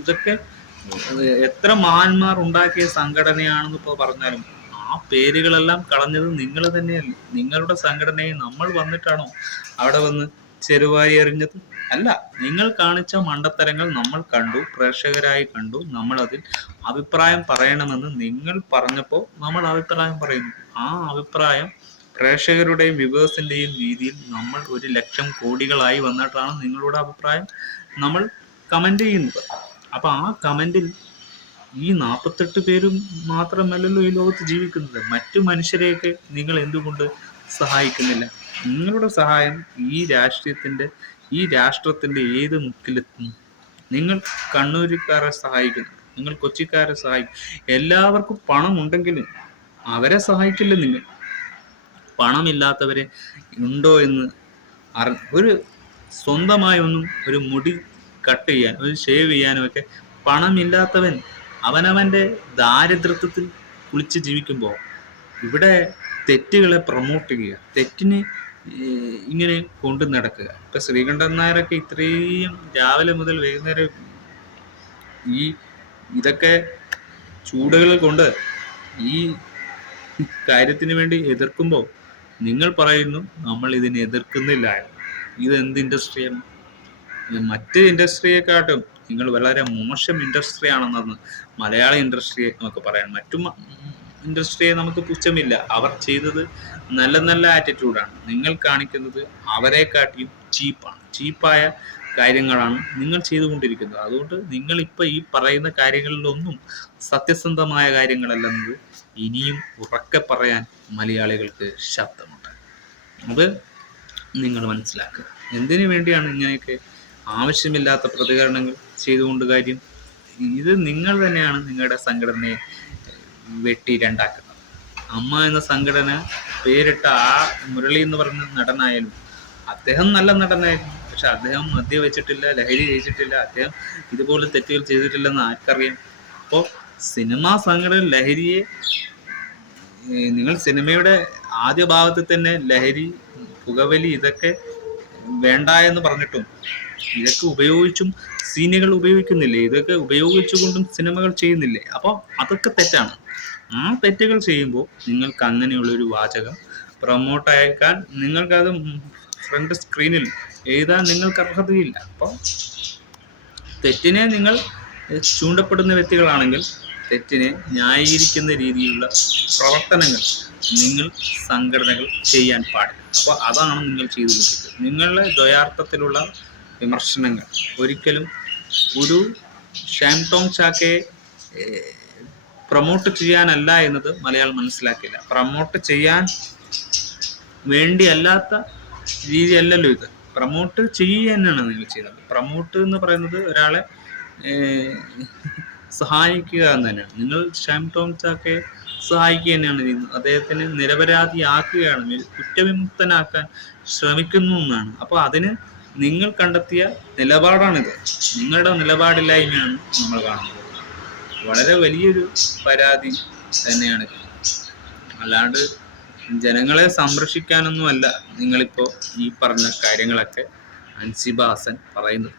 ഇതൊക്കെ എത്ര മഹാന്മാർ ഉണ്ടാക്കിയ സംഘടനയാണെന്ന് ഇപ്പോൾ പറഞ്ഞാലും ആ പേരുകളെല്ലാം കളഞ്ഞത് നിങ്ങൾ തന്നെയല്ലേ? നിങ്ങളുടെ സംഘടനയെ നമ്മൾ വന്നിട്ടാണോ അവിടെ വന്ന് ചെറുവാരി എറിഞ്ഞത്? അല്ല, നിങ്ങൾ കാണിച്ച മണ്ടത്തരങ്ങൾ നമ്മൾ കണ്ടു, പ്രേക്ഷകരായി കണ്ടു. നമ്മൾ അതിൽ അഭിപ്രായം പറയണമെന്ന് നിങ്ങൾ പറഞ്ഞപ്പോൾ നമ്മൾ അഭിപ്രായം പറയുന്നു. ആ അഭിപ്രായം പ്രേക്ഷകരുടെയും വ്യൂവേഴ്സിന്റെയും രീതിയിൽ നമ്മൾ 1 ലക്ഷം കോടികളായി വന്നിട്ടാണ് നിങ്ങളുടെ അഭിപ്രായം നമ്മൾ കമന്റ് ചെയ്യുന്നത്. അപ്പൊ ആ കമന്റിൽ ഈ 48 പേരും മാത്രമല്ലല്ലോ ഈ ലോകത്ത് ജീവിക്കുന്നത്. മറ്റു മനുഷ്യരെയൊക്കെ നിങ്ങൾ എന്തുകൊണ്ട് സഹായിക്കുന്നില്ല? നിങ്ങളുടെ സഹായം ഈ രാഷ്ട്രത്തിന്റെ ഏത് മുക്കിലെത്തുന്നു? നിങ്ങൾ കണ്ണൂരിക്കാരെ സഹായിക്കുന്നു, നിങ്ങൾ കൊച്ചിക്കാരെ സഹായിക്കും. എല്ലാവർക്കും പണം ഉണ്ടെങ്കിലും അവരെ സഹായിക്കില്ല നിങ്ങൾ. പണമില്ലാത്തവരെ ഉണ്ടോ എന്ന് ഒരു സ്വന്തമായി ഒന്നും ഒരു മുടി കട്ട് ചെയ്യാൻ, ഒരു ഷേവ് ചെയ്യാനും ഒക്കെ പണമില്ലാത്തവൻ അവനവൻ്റെ ദാരിദ്ര്യത്തിൽ കുളിച്ച് ജീവിക്കുമ്പോൾ ഇവിടെ തെറ്റുകളെ പ്രൊമോട്ട് ചെയ്യുക, തെറ്റിനെ ഇങ്ങനെ കൊണ്ടു നടക്കുക. ഇപ്പം ശ്രീകണ്ഠൻ നായരൊക്കെ ഇത്രയും രാവിലെ മുതൽ വൈകുന്നേരം ഇതൊക്കെ ചൂടുകൾ കൊണ്ട് ഈ കാര്യത്തിന് വേണ്ടി എതിർക്കുമ്പോൾ നിങ്ങൾ പറയുന്നു നമ്മൾ ഇതിനെ എതിർക്കുന്നില്ല. ഇതെന്ത് ഇൻഡസ്ട്രിയാണ്? മറ്റ് ഇൻഡസ്ട്രിയെക്കാട്ടും നിങ്ങൾ വളരെ മോശം ഇൻഡസ്ട്രി ആണെന്ന് മലയാള ഇൻഡസ്ട്രിയെ നമുക്ക് പറയാം. മറ്റു ഇൻഡസ്ട്രിയെ നമുക്ക് പുച്ഛമില്ല. അവർ ചെയ്തത് നല്ല നല്ല ആറ്റിറ്റ്യൂഡാണ്. നിങ്ങൾ കാണിക്കുന്നത് അവരെക്കാട്ടിയും ചീപ്പായ കാര്യങ്ങളാണ് നിങ്ങൾ ചെയ്തുകൊണ്ടിരിക്കുന്നത്. അതുകൊണ്ട് നിങ്ങളിപ്പോൾ ഈ പറയുന്ന കാര്യങ്ങളിലൊന്നും സത്യസന്ധമായ കാര്യങ്ങളല്ലെന്നത് ഇനിയും ഉറക്കെ പറയാൻ മലയാളികൾക്ക് ശബ്ദമുണ്ട്. അത് നിങ്ങൾ മനസ്സിലാക്കുക. എന്തിനു വേണ്ടിയാണ് ഇങ്ങനെയൊക്കെ ആവശ്യമില്ലാത്ത പ്രതികരണങ്ങൾ ചെയ്തുകൊണ്ട് കാര്യം? ഇത് നിങ്ങൾ തന്നെയാണ് നിങ്ങളുടെ സംഘടനയെ വെട്ടി രണ്ടാക്കുന്നത്. അമ്മ എന്ന സംഘടന പേരിട്ട ആ മുരളി എന്ന് പറയുന്ന നടനായാലും അദ്ദേഹം നല്ല നടനായിരുന്നു. പക്ഷെ അദ്ദേഹം മദ്യവെച്ചിട്ടില്ല, ലഹരി കഴിച്ചിട്ടില്ല, അദ്ദേഹം ഇതുപോലെ തെറ്റുകൾ ചെയ്തിട്ടില്ലെന്ന് ആർക്കറിയാം? അപ്പോൾ സിനിമാ സംഘടന ലഹരിയെ, നിങ്ങൾ സിനിമയുടെ ആദ്യ ഭാഗത്തിൽ തന്നെ ലഹരി, പുകവലി ഇതൊക്കെ വേണ്ട എന്ന് പറഞ്ഞിട്ടും ഇതൊക്കെ ഉപയോഗിച്ചും സീനുകൾ ഉപയോഗിക്കുന്നില്ലേ? ഇതൊക്കെ ഉപയോഗിച്ചുകൊണ്ടും സിനിമകൾ ചെയ്യുന്നില്ലേ? അപ്പോൾ അതൊക്കെ തെറ്റാണ്. ആ തെറ്റുകൾ ചെയ്യുമ്പോൾ നിങ്ങൾക്ക് അങ്ങനെയുള്ളൊരു വാചകം പ്രൊമോട്ട് അയക്കാൻ നിങ്ങൾക്കത് ഫ്രണ്ട് സ്ക്രീനിൽ എഴുതാൻ നിങ്ങൾക്ക് അർഹതയില്ല. അപ്പോൾ തെറ്റിനെ നിങ്ങൾ ചൂണ്ടപ്പെടുന്ന വ്യക്തികളാണെങ്കിൽ തെറ്റിനെ ന്യായീകരിക്കുന്ന രീതിയിലുള്ള പ്രവർത്തനങ്ങൾ നിങ്ങൾ സംഘടനകൾ ചെയ്യാൻ പാടില്ല. അപ്പോൾ അതാണ് നിങ്ങൾ ചെയ്തുകൊണ്ടിരിക്കുന്നത്. നിങ്ങളുടെ ദ്വയാർത്ഥത്തിലുള്ള വിമർശനങ്ങൾ ഒരിക്കലും ഒരു ഷാം ടോം ചാക്കയെ പ്രൊമോട്ട് ചെയ്യാനല്ല എന്നത് മലയാളം മനസ്സിലാക്കില്ല. പ്രൊമോട്ട് ചെയ്യാൻ വേണ്ടിയല്ലാത്ത രീതിയല്ലല്ലോ ഇത്. പ്രൊമോട്ട് ചെയ്യുക തന്നെയാണ് നിങ്ങൾ ചെയ്യുന്നത്. പ്രൊമോട്ട് എന്ന് പറയുന്നത് ഒരാളെ സഹായിക്കുക എന്ന് തന്നെയാണ്. നിങ്ങൾ ഷാം ടോം ചാക്കയെ സഹായിക്കുക തന്നെയാണ് ചെയ്യുന്നത്. അദ്ദേഹത്തിന് നിരപരാധിയാക്കുകയാണ്, കുറ്റവിമുക്തനാക്കാൻ ശ്രമിക്കുന്നു എന്നാണ്. അപ്പോൾ അതിന് നിങ്ങൾ കണ്ടെത്തിയ നിലപാടാണിത്. നിങ്ങളുടെ നിലപാടില്ലായ്മയാണ് നമ്മൾ കാണുന്നത്. വളരെ വലിയൊരു പരാതി തന്നെയാണിത്. അല്ലാണ്ട് ജനങ്ങളെ സംരക്ഷിക്കാനൊന്നുമല്ല നിങ്ങളിപ്പോൾ ഈ പറഞ്ഞ കാര്യങ്ങളൊക്കെ അൻസിബ ഹസൻ പറയുന്നത്.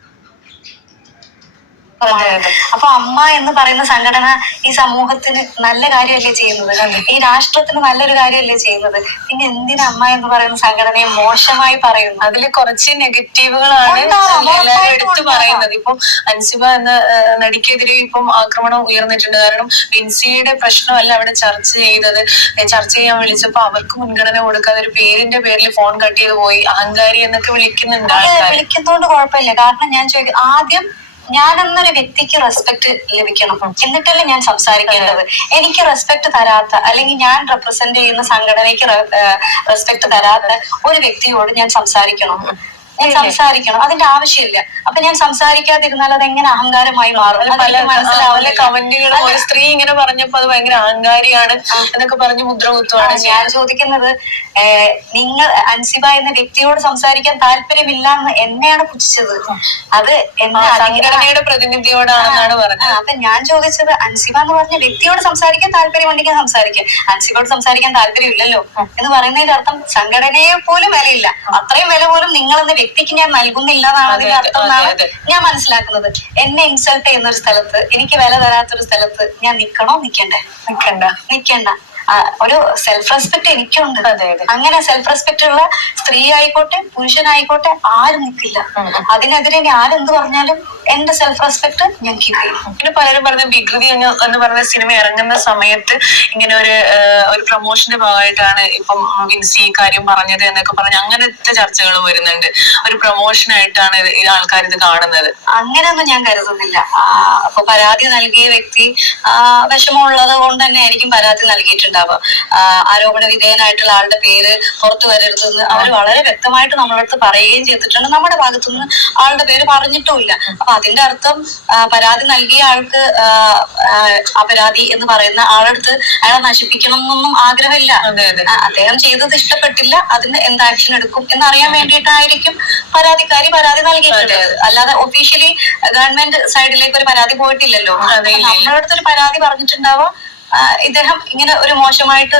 അപ്പൊ അമ്മ എന്ന് പറയുന്ന സംഘടന ഈ സമൂഹത്തിന് നല്ല കാര്യമല്ലേ ചെയ്യുന്നത്? ഈ രാഷ്ട്രത്തിന് നല്ലൊരു കാര്യമല്ലേ ചെയ്യുന്നത്? പിന്നെ എന്തിനാ അമ്മ എന്ന് പറയുന്ന സംഘടനയെ മോശമായി പറയുന്നു? അതിൽ കുറച്ച് നെഗറ്റീവുകളാണ് എല്ലാവരും എടുത്തു പറയുന്നത്. ഇപ്പം അൻസിബ എന്ന നടിക്കെതിരെ ഇപ്പം ആക്രമണം ഉയർന്നിട്ടുണ്ട്. കാരണം വിൻസിയുടെ പ്രശ്നമല്ല അവിടെ ചർച്ച ചെയ്യാൻ വിളിച്ചപ്പോ അവർക്ക് മുൻഗണന കൊടുക്കാതെ ഒരു പേരിന്റെ പേരിൽ ഫോൺ കട്ട് ചെയ്ത് പോയി അഹങ്കാരി എന്നൊക്കെ വിളിക്കുന്നുണ്ട്. വിളിക്കുന്നതുകൊണ്ട് കുഴപ്പമില്ല. കാരണം ഞാൻ ചോദിക്കും, ആദ്യം ഞാൻ എന്നൊരു വ്യക്തിക്ക് റെസ്പെക്ട് ലഭിക്കണം, എന്നിട്ടല്ലേ ഞാൻ സംസാരിക്കേണ്ടത്. എനിക്ക് റെസ്പെക്ട് തരാത്ത, അല്ലെങ്കിൽ ഞാൻ റെപ്രസെന്റ് ചെയ്യുന്ന സംഘടനയ്ക്ക് റെസ്പെക്ട് തരാത്ത ഒരു വ്യക്തിയോട് ഞാൻ സംസാരിക്കണം. അതിന്റെ ആവശ്യമില്ല. അപ്പൊ ഞാൻ സംസാരിക്കാതിരുന്നാൽ അത് എങ്ങനെ അഹങ്കാരമായി മാറും? പല കമന്റുകളും ഒരു സ്ത്രീ ഇങ്ങനെ പറഞ്ഞപ്പോ അത് ഭയങ്കര അഹങ്കാരിയാണ് എന്നൊക്കെ പറഞ്ഞ് മുദ്ര കുത്തുവാണ്. ഞാൻ ചോദിക്കുന്നത്, നിങ്ങൾ അൻസിബ എന്ന വ്യക്തിയോട് സംസാരിക്കാൻ താല്പര്യമില്ല എന്ന് എന്നെയാണ് പുച്ഛിച്ചത്. അത് സംഘടനയുടെ പ്രതിനിധിയോടാണെന്നാണ് പറഞ്ഞത്. അപ്പൊ ഞാൻ ചോദിച്ചത്, അൻസിബ എന്ന് പറഞ്ഞ വ്യക്തിയോട് സംസാരിക്കാൻ താല്പര്യമുണ്ടെങ്കിൽ സംസാരിക്കാം, അൻസിബയോട് സംസാരിക്കാൻ താല്പര്യമില്ലല്ലോ എന്ന് പറയുന്നതിന്റെ അർത്ഥം സംഘടനയെ പോലും വിലയില്ല. അത്രയും വില പോലും നിങ്ങളെന്ന വ്യക്തിക്ക് ഞാൻ നൽകുന്നില്ല എന്നാണ് അതിന്റെ അർത്ഥം എന്നാണ് ഞാൻ മനസ്സിലാക്കുന്നത്. എന്നെ ഇൻസൾട്ട് ചെയ്യുന്ന ഒരു സ്ഥലത്ത്, എനിക്ക് വില തരാത്തൊരു സ്ഥലത്ത് ഞാൻ നിക്കണ്ട. ഒരു സെൽഫ് റെസ്പെക്ട് എനിക്കുണ്ട്. അങ്ങനെ സെൽഫ് റെസ്പെക്ട് ഉള്ള സ്ത്രീ ആയിക്കോട്ടെ പുരുഷനായിക്കോട്ടെ ആരും നിൽക്കില്ല. അതിനെതിരെ ആരെന്ത് പറഞ്ഞാലും എന്റെ സെൽഫ് റെസ്പെക്ട് ഞാൻ കീപ്പ് ചെയ്യും. പിന്നെ പലരും പറഞ്ഞ വികൃതി എന്ന് പറഞ്ഞ സിനിമ ഇറങ്ങുന്ന സമയത്ത് ഇങ്ങനെ ഒരു പ്രൊമോഷന്റെ ഭാഗമായിട്ടാണ് ഇപ്പം വിൻസി കാര്യം പറഞ്ഞത് എന്നൊക്കെ പറഞ്ഞ് അങ്ങനത്തെ ചർച്ചകൾ വരുന്നുണ്ട്. ഒരു പ്രൊമോഷൻ ആയിട്ടാണ് ആൾക്കാർ ഇത് കാണുന്നത്. അങ്ങനെയൊന്നും ഞാൻ കരുതുന്നില്ല. അപ്പൊ പരാതി നൽകിയ വ്യക്തി വിഷമമുള്ളത് കൊണ്ട് തന്നെ ആയിരിക്കും പരാതി നൽകിയിട്ടുണ്ടാവുക. ഉണ്ടാവുക. ആരോപണ വിധേയനായിട്ടുള്ള ആളുടെ പേര് പുറത്തു വരരുതെന്ന് അവർ വളരെ വ്യക്തമായിട്ട് നമ്മളടുത്ത് പറയുകയും ചെയ്തിട്ടുണ്ട്. നമ്മുടെ ഭാഗത്തുനിന്ന് ആളുടെ പേര് പറഞ്ഞിട്ടുമില്ല. അപ്പൊ അതിന്റെ അർത്ഥം പരാതി നൽകിയ ആൾക്ക് അപരാധി എന്ന് പറയുന്ന ആളടുത്ത് അയാളെ നശിപ്പിക്കണം എന്നൊന്നും ആഗ്രഹമില്ല. അദ്ദേഹം ചെയ്തത് ഇഷ്ടപ്പെട്ടില്ല, അതിന് എന്ത് ആക്ഷൻ എടുക്കും എന്നറിയാൻ വേണ്ടിയിട്ടായിരിക്കും പരാതിക്കാരി പരാതി നൽകിയിട്ടുള്ളത്. അല്ലാതെ ഒഫീഷ്യലി ഗവൺമെന്റ് സൈഡിലേക്ക് ഒരു പരാതി പോയിട്ടില്ലല്ലോ. നമ്മുടെ അടുത്തൊരു പരാതി പറഞ്ഞിട്ടുണ്ടാവുക ഇദ്ദേഹം ഇങ്ങനെ ഒരു മോശമായിട്ട്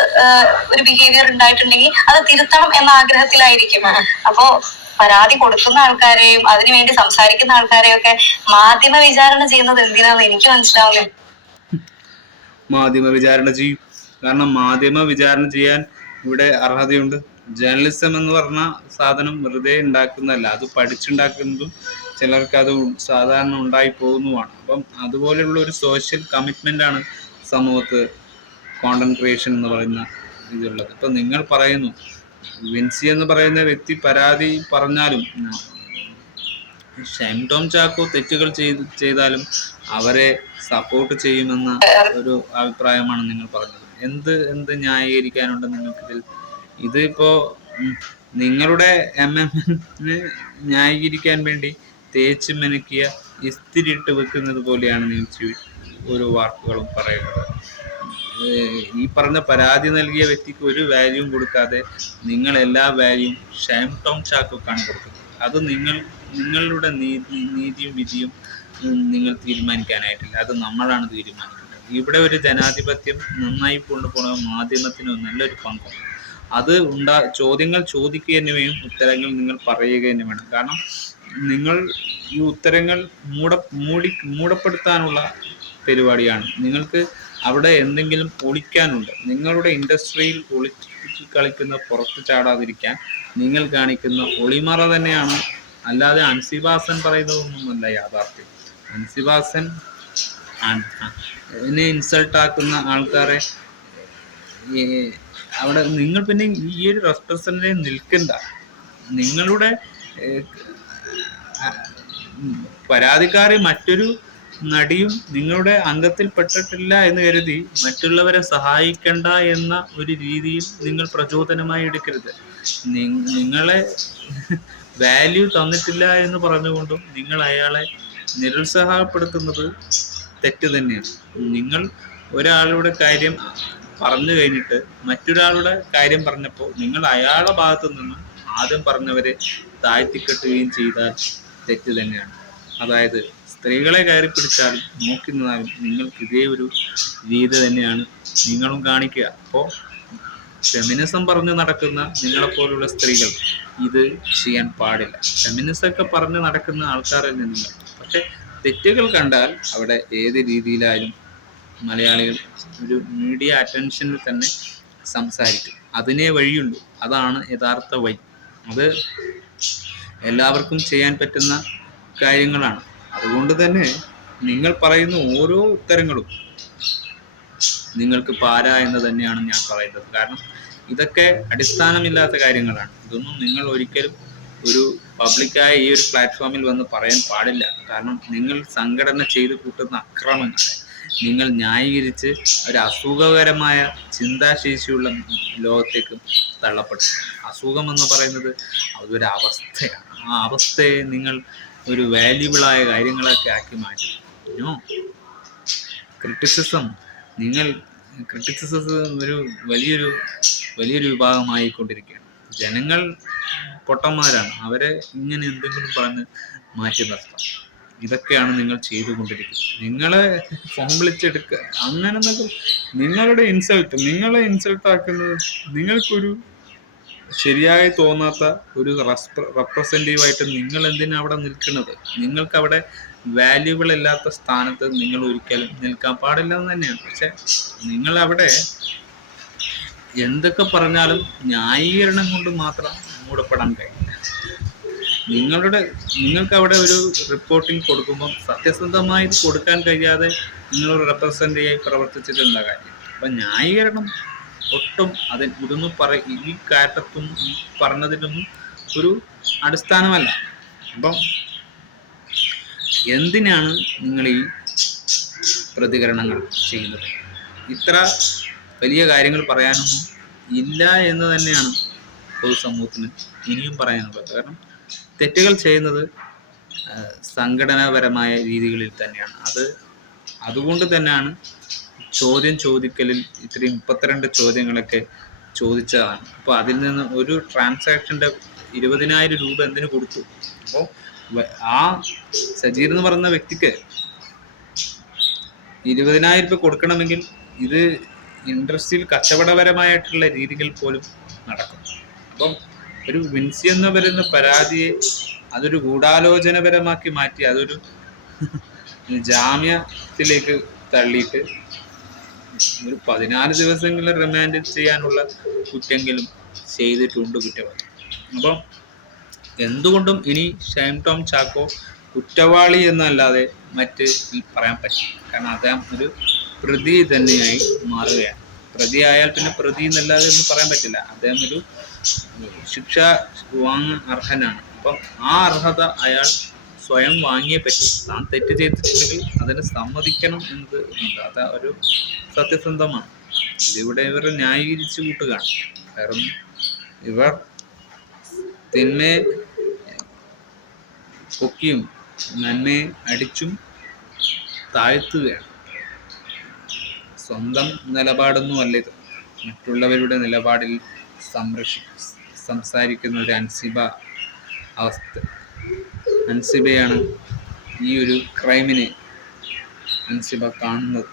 ഒരു ബിഹേവിയർ ഉണ്ടായിട്ടുണ്ടെങ്കിൽ അത് തിരുത്തണം എന്ന ആഗ്രഹത്തിലായിരിക്കും. അപ്പോ പരാതി കൊടുക്കുന്ന ആൾക്കാരെയും അതിനുവേണ്ടി സംസാരിക്കുന്ന ആൾക്കാരെയും ഒക്കെ മാധ്യമ വിചാരണ ചെയ്യുന്നത് എന്തിനാന്ന് എനിക്ക് മനസ്സിലാവുന്നില്ല. മാധ്യമ വിചാരണ ചെയ്യും. കാരണം മാധ്യമ വിചാരണ ചെയ്യാൻ ഇവിടെ അർഹതയുണ്ട്. ജേർണലിസം എന്ന് പറഞ്ഞ സാധനം വെറുതെ ഉണ്ടാക്കുന്നതല്ല, അത് പഠിച്ചുണ്ടാക്കുന്നതും ചിലർക്ക് അത് സാധാരണ ഉണ്ടായി പോകുന്നതുമാണ്. അപ്പം അതുപോലെയുള്ള ഒരു സോഷ്യൽ കമ്മിറ്റ്മെന്റ് ആണ് സമൂഹത്ത് കോണ്ടന്റ് ക്രിയേഷൻ എന്ന് പറയുന്ന ഇതുള്ളത്. ഇപ്പം നിങ്ങൾ പറയുന്നു വിൻസി എന്ന് പറയുന്ന വ്യക്തി പരാതി പറഞ്ഞാലും ഷൈൻ ടോം ചാക്കോ തെറ്റുകൾ ചെയ്താലും അവരെ സപ്പോർട്ട് ചെയ്യുമെന്ന ഒരു അഭിപ്രായമാണ് നിങ്ങൾ പറഞ്ഞത്. എന്ത് ന്യായീകരിക്കാനുണ്ട് നിങ്ങൾക്കിതിൽ? ഇതിപ്പോ നിങ്ങളുടെ MMN ന്യായീകരിക്കാൻ വേണ്ടി തേച്ച് മെനക്കിയ ഇസ്തിരിയിട്ട് വെക്കുന്നത് പോലെയാണ് നിങ്ങൾ ഓരോ വാക്കുകളും പറയുന്നത്. ഈ പറഞ്ഞ പരാതി നൽകിയ വ്യക്തിക്ക് ഒരു വാല്യൂവും കൊടുക്കാതെ നിങ്ങൾ എല്ലാ വാല്യൂവും ഷൈൻ ടോം ചാക്കോക്കാണ് കൊടുക്കുന്നത്. അത് നിങ്ങളുടെ നീതിയും വിധിയും നിങ്ങൾ തീരുമാനിക്കാനായിട്ടില്ല, അത് നമ്മളാണ് തീരുമാനിക്കുന്നത്. ഇവിടെ ഒരു ജനാധിപത്യം നന്നായി കൊണ്ടുപോകുന്ന മാധ്യമത്തിന് നല്ലൊരു പങ്കുണ്ട്. അത് ചോദ്യങ്ങൾ ചോദിക്കുക തന്നെ വേണം, ഉത്തരങ്ങൾ നിങ്ങൾ പറയുക തന്നെ വേണം. കാരണം നിങ്ങൾ ഈ ഉത്തരങ്ങൾ മൂടപ്പെടുത്താനുള്ള പരിപാടിയാണ്. നിങ്ങൾക്ക് അവിടെ എന്തെങ്കിലും ഒളിക്കാനുണ്ട്. നിങ്ങളുടെ ഇൻഡസ്ട്രിയിൽ ഒളിച്ച് കളിക്കുന്ന പുറത്ത് ചാടാതിരിക്കാൻ നിങ്ങൾ കാണിക്കുന്ന ഒളിമറ തന്നെയാണ്. അല്ലാതെ അൻസിബാസൻ പറയുന്നതൊന്നുമല്ല യാഥാർത്ഥ്യം. അൻസിബാസൻ എന്നെ ഇൻസൾട്ടാക്കുന്ന ആൾക്കാരെ അവിടെ നിങ്ങൾ പിന്നെ ഈ ഒരു റെപ്രസെന്റേറ്റീവ് നിൽക്കണ്ട. നിങ്ങളുടെ പരാതിക്കാരി മറ്റൊരു നടിയും നിങ്ങളുടെ അംഗത്തിൽ പെട്ടിട്ടില്ല എന്ന് കരുതി മറ്റുള്ളവരെ സഹായിക്കണ്ട എന്ന ഒരു രീതിയിൽ നിങ്ങൾ പ്രചോദനമായി എടുക്കരുത്. നിങ്ങളെ വാല്യൂ തന്നിട്ടില്ല എന്ന് പറഞ്ഞുകൊണ്ടും നിങ്ങൾ അയാളെ നിരുത്സാഹപ്പെടുത്തുന്നത് തെറ്റ് തന്നെയാണ്. നിങ്ങൾ ഒരാളുടെ കാര്യം പറഞ്ഞു കഴിഞ്ഞിട്ട് മറ്റൊരാളുടെ കാര്യം പറഞ്ഞപ്പോൾ നിങ്ങൾ അയാളുടെ ഭാഗത്തു നിന്നും ആദ്യം പറഞ്ഞവരെ താഴ്ത്തിക്കെട്ടുകയും ചെയ്താൽ തെറ്റ് തന്നെയാണ്. അതായത് സ്ത്രീകളെ കയറി പിടിച്ചാലും നോക്കി നിന്നാലും നിങ്ങൾക്ക് ഇതേ ഒരു രീതി തന്നെയാണ് നിങ്ങളും കാണിക്കുക. അപ്പോൾ ഫെമിനിസം പറഞ്ഞു നടക്കുന്ന നിങ്ങളെപ്പോലുള്ള സ്ത്രീകൾ ഇത് ചെയ്യാൻ പാടില്ല. ഫെമിനിസമൊക്കെ പറഞ്ഞ് നടക്കുന്ന ആൾക്കാരല്ലേ നിങ്ങൾ. പക്ഷെ തെറ്റുകൾ കണ്ടാൽ അവിടെ ഏത് രീതിയിലായാലും മലയാളികൾ ഒരു മീഡിയ അറ്റൻഷനിൽ തന്നെ സംസാരിക്കും. അതിനേ വഴിയുള്ളൂ. അതാണ് യഥാർത്ഥ വഴി. അത് എല്ലാവർക്കും ചെയ്യാൻ പറ്റുന്ന കാര്യങ്ങളാണ്. അതുകൊണ്ട് തന്നെ നിങ്ങൾ പറയുന്ന ഓരോ ഉത്തരങ്ങളും നിങ്ങൾക്ക് പാരാ എന്ന് തന്നെയാണ് ഞാൻ പറയുന്നത്. കാരണം ഇതൊക്കെ അടിസ്ഥാനമില്ലാത്ത കാര്യങ്ങളാണ്. ഇതൊന്നും നിങ്ങൾ ഒരിക്കലും ഒരു പബ്ലിക്കായ ഈ ഒരു പ്ലാറ്റ്ഫോമിൽ വന്ന് പറയാൻ പാടില്ല. കാരണം നിങ്ങൾ സംഘടന ചെയ്ത് കൂട്ടുന്ന അക്രമങ്ങളെ നിങ്ങൾ ന്യായീകരിച്ച് ഒരു അസുഖകരമായ ചിന്താശേഷിയുള്ള ലോകത്തേക്ക് തള്ളപ്പെടും. അസുഖം എന്ന് പറയുന്നത് അതൊരു അവസ്ഥയാണ്. ആ അവസ്ഥയെ നിങ്ങൾ ഒരു വാല്യുബിളായ കാര്യങ്ങളൊക്കെ ആക്കി മാറ്റും. ക്രിറ്റിസിസം ഒരു വലിയൊരു വിഭാഗമായിക്കൊണ്ടിരിക്കുകയാണ്. ജനങ്ങൾ പൊട്ടന്മാരാണ്. അവരെ ഇങ്ങനെ എന്തെങ്കിലും പറഞ്ഞ് മാറ്റി നിർത്താം. ഇതൊക്കെയാണ് നിങ്ങൾ ചെയ്തുകൊണ്ടിരിക്കുന്നത്. നിങ്ങളെ ഫോൺ വിളിച്ചെടുക്കുക അങ്ങനെ നിങ്ങളെ ഇൻസൾട്ടാക്കുന്നത് നിങ്ങൾക്കൊരു ശരിയായി തോന്നാത്ത ഒരു റെപ്രസെൻറ്റേറ്റീവായിട്ട് നിങ്ങൾ എന്തിനാ അവിടെ നിൽക്കുന്നത്? നിങ്ങൾക്ക് അവിടെ വാല്യൂബിൾ അല്ലാത്ത സ്ഥാനത്ത് നിങ്ങൾ ഒരിക്കലും നിൽക്കാൻ പാടില്ല എന്ന് തന്നെയാണ്. പക്ഷെ നിങ്ങൾ അവിടെ എന്തൊക്കെ പറഞ്ഞാലും ന്യായീകരണം കൊണ്ട് മാത്രം മൂടപ്പെടാൻ കഴിയില്ല. നിങ്ങൾക്ക് അവിടെ ഒരു റിപ്പോർട്ടിംഗ് കൊടുക്കുമ്പോൾ സത്യസന്ധമായി കൊടുക്കാൻ കഴിയാതെ നിങ്ങളൊരു റെപ്രസെൻറ്റേറ്റീവായി പ്രവർത്തിച്ചിട്ടുള്ള കാര്യം. അപ്പം ന്യായീകരണം ഒട്ടും ഇതൊന്നും ഈ കാറ്റത്തും ഈ പറഞ്ഞതിലൊന്നും ഒരു അടിസ്ഥാനമല്ല. അപ്പം എന്തിനാണ് നിങ്ങൾ ഈ പ്രതികരണങ്ങൾ ചെയ്യുന്നത്? ഇത്ര വലിയ കാര്യങ്ങൾ പറയാനൊന്നും ഇല്ല എന്ന് തന്നെയാണ് പൊതുസമൂഹത്തിന് ഇനിയും പറയാനുള്ളത്. കാരണം തെറ്റുകൾ ചെയ്യുന്നത് സംഘടനാപരമായ രീതികളിൽ തന്നെയാണ്. അതുകൊണ്ട് തന്നെയാണ് ചോദ്യം ചോദിക്കലിൽ ഇത്രയും 32 ചോദ്യങ്ങളൊക്കെ ചോദിച്ചതാണ്. അപ്പോൾ അതിൽ നിന്ന് ഒരു ട്രാൻസാക്ഷൻ്റെ 20,000 രൂപ എന്തിനു കൊടുത്തു? അപ്പോൾ ആ സജീർ എന്ന് പറയുന്ന വ്യക്തിക്ക് 20,000 രൂപ കൊടുക്കണമെങ്കിൽ ഇത് ഇൻഡസ്ട്രിയിൽ കച്ചവടപരമായിട്ടുള്ള രീതികൾ പോലും നടക്കും. അപ്പം ഒരു വിൻസി എന്ന് പറയുന്ന പരാതിയെ അതൊരു ഗൂഢാലോചനപരമാക്കി മാറ്റി അതൊരു ജാമ്യത്തിലേക്ക് തള്ളിയിട്ട് ഒരു 14 ദിവസങ്ങളിൽ റിമാൻഡ് ചെയ്യാനുള്ള കുറ്റെങ്കിലും ചെയ്തിട്ടുണ്ട് കുറ്റവാളി. അപ്പം എന്തുകൊണ്ടും ഇനി ഷൈൻ ടോം ചാക്കോ കുറ്റവാളി എന്നല്ലാതെ മറ്റ് പറയാൻ പറ്റും. കാരണം അദ്ദേഹം ഒരു പ്രതി തന്നെയായി മാറുകയാണ്. പ്രതിയായാൽ പിന്നെ പ്രതി എന്നല്ലാതെ ഒന്നും പറയാൻ പറ്റില്ല. അദ്ദേഹം ഒരു ശിക്ഷ വാങ്ങാൻ അർഹനാണ്. അപ്പം ആ അർഹത അയാൾ സ്വയം വാങ്ങിയേ പറ്റും. താൻ തെറ്റ് ചെയ്തിട്ടുണ്ടെങ്കിൽ അതിന് സമ്മതിക്കണം എന്നത് ഉണ്ട്. അത് ഒരു സത്യസന്ധമാണ്. ഇതിവിടെ ഇവർ ന്യായീകരിച്ചു കൂട്ടുകയാണ്. കാരണം ഇവർ തിന്മയെ പൊക്കിയും നന്മയെ അടിച്ചും താഴ്ത്തുകയാണ്. സ്വന്തം നിലപാടൊന്നും അല്ല ഇത്. മറ്റുള്ളവരുടെ നിലപാടിൽ സംസാരിക്കുന്ന ഒരു അൻസിബയാണ് ഈ ഒരു ക്രൈമിനെ അൻസിബ കാണുന്നത്.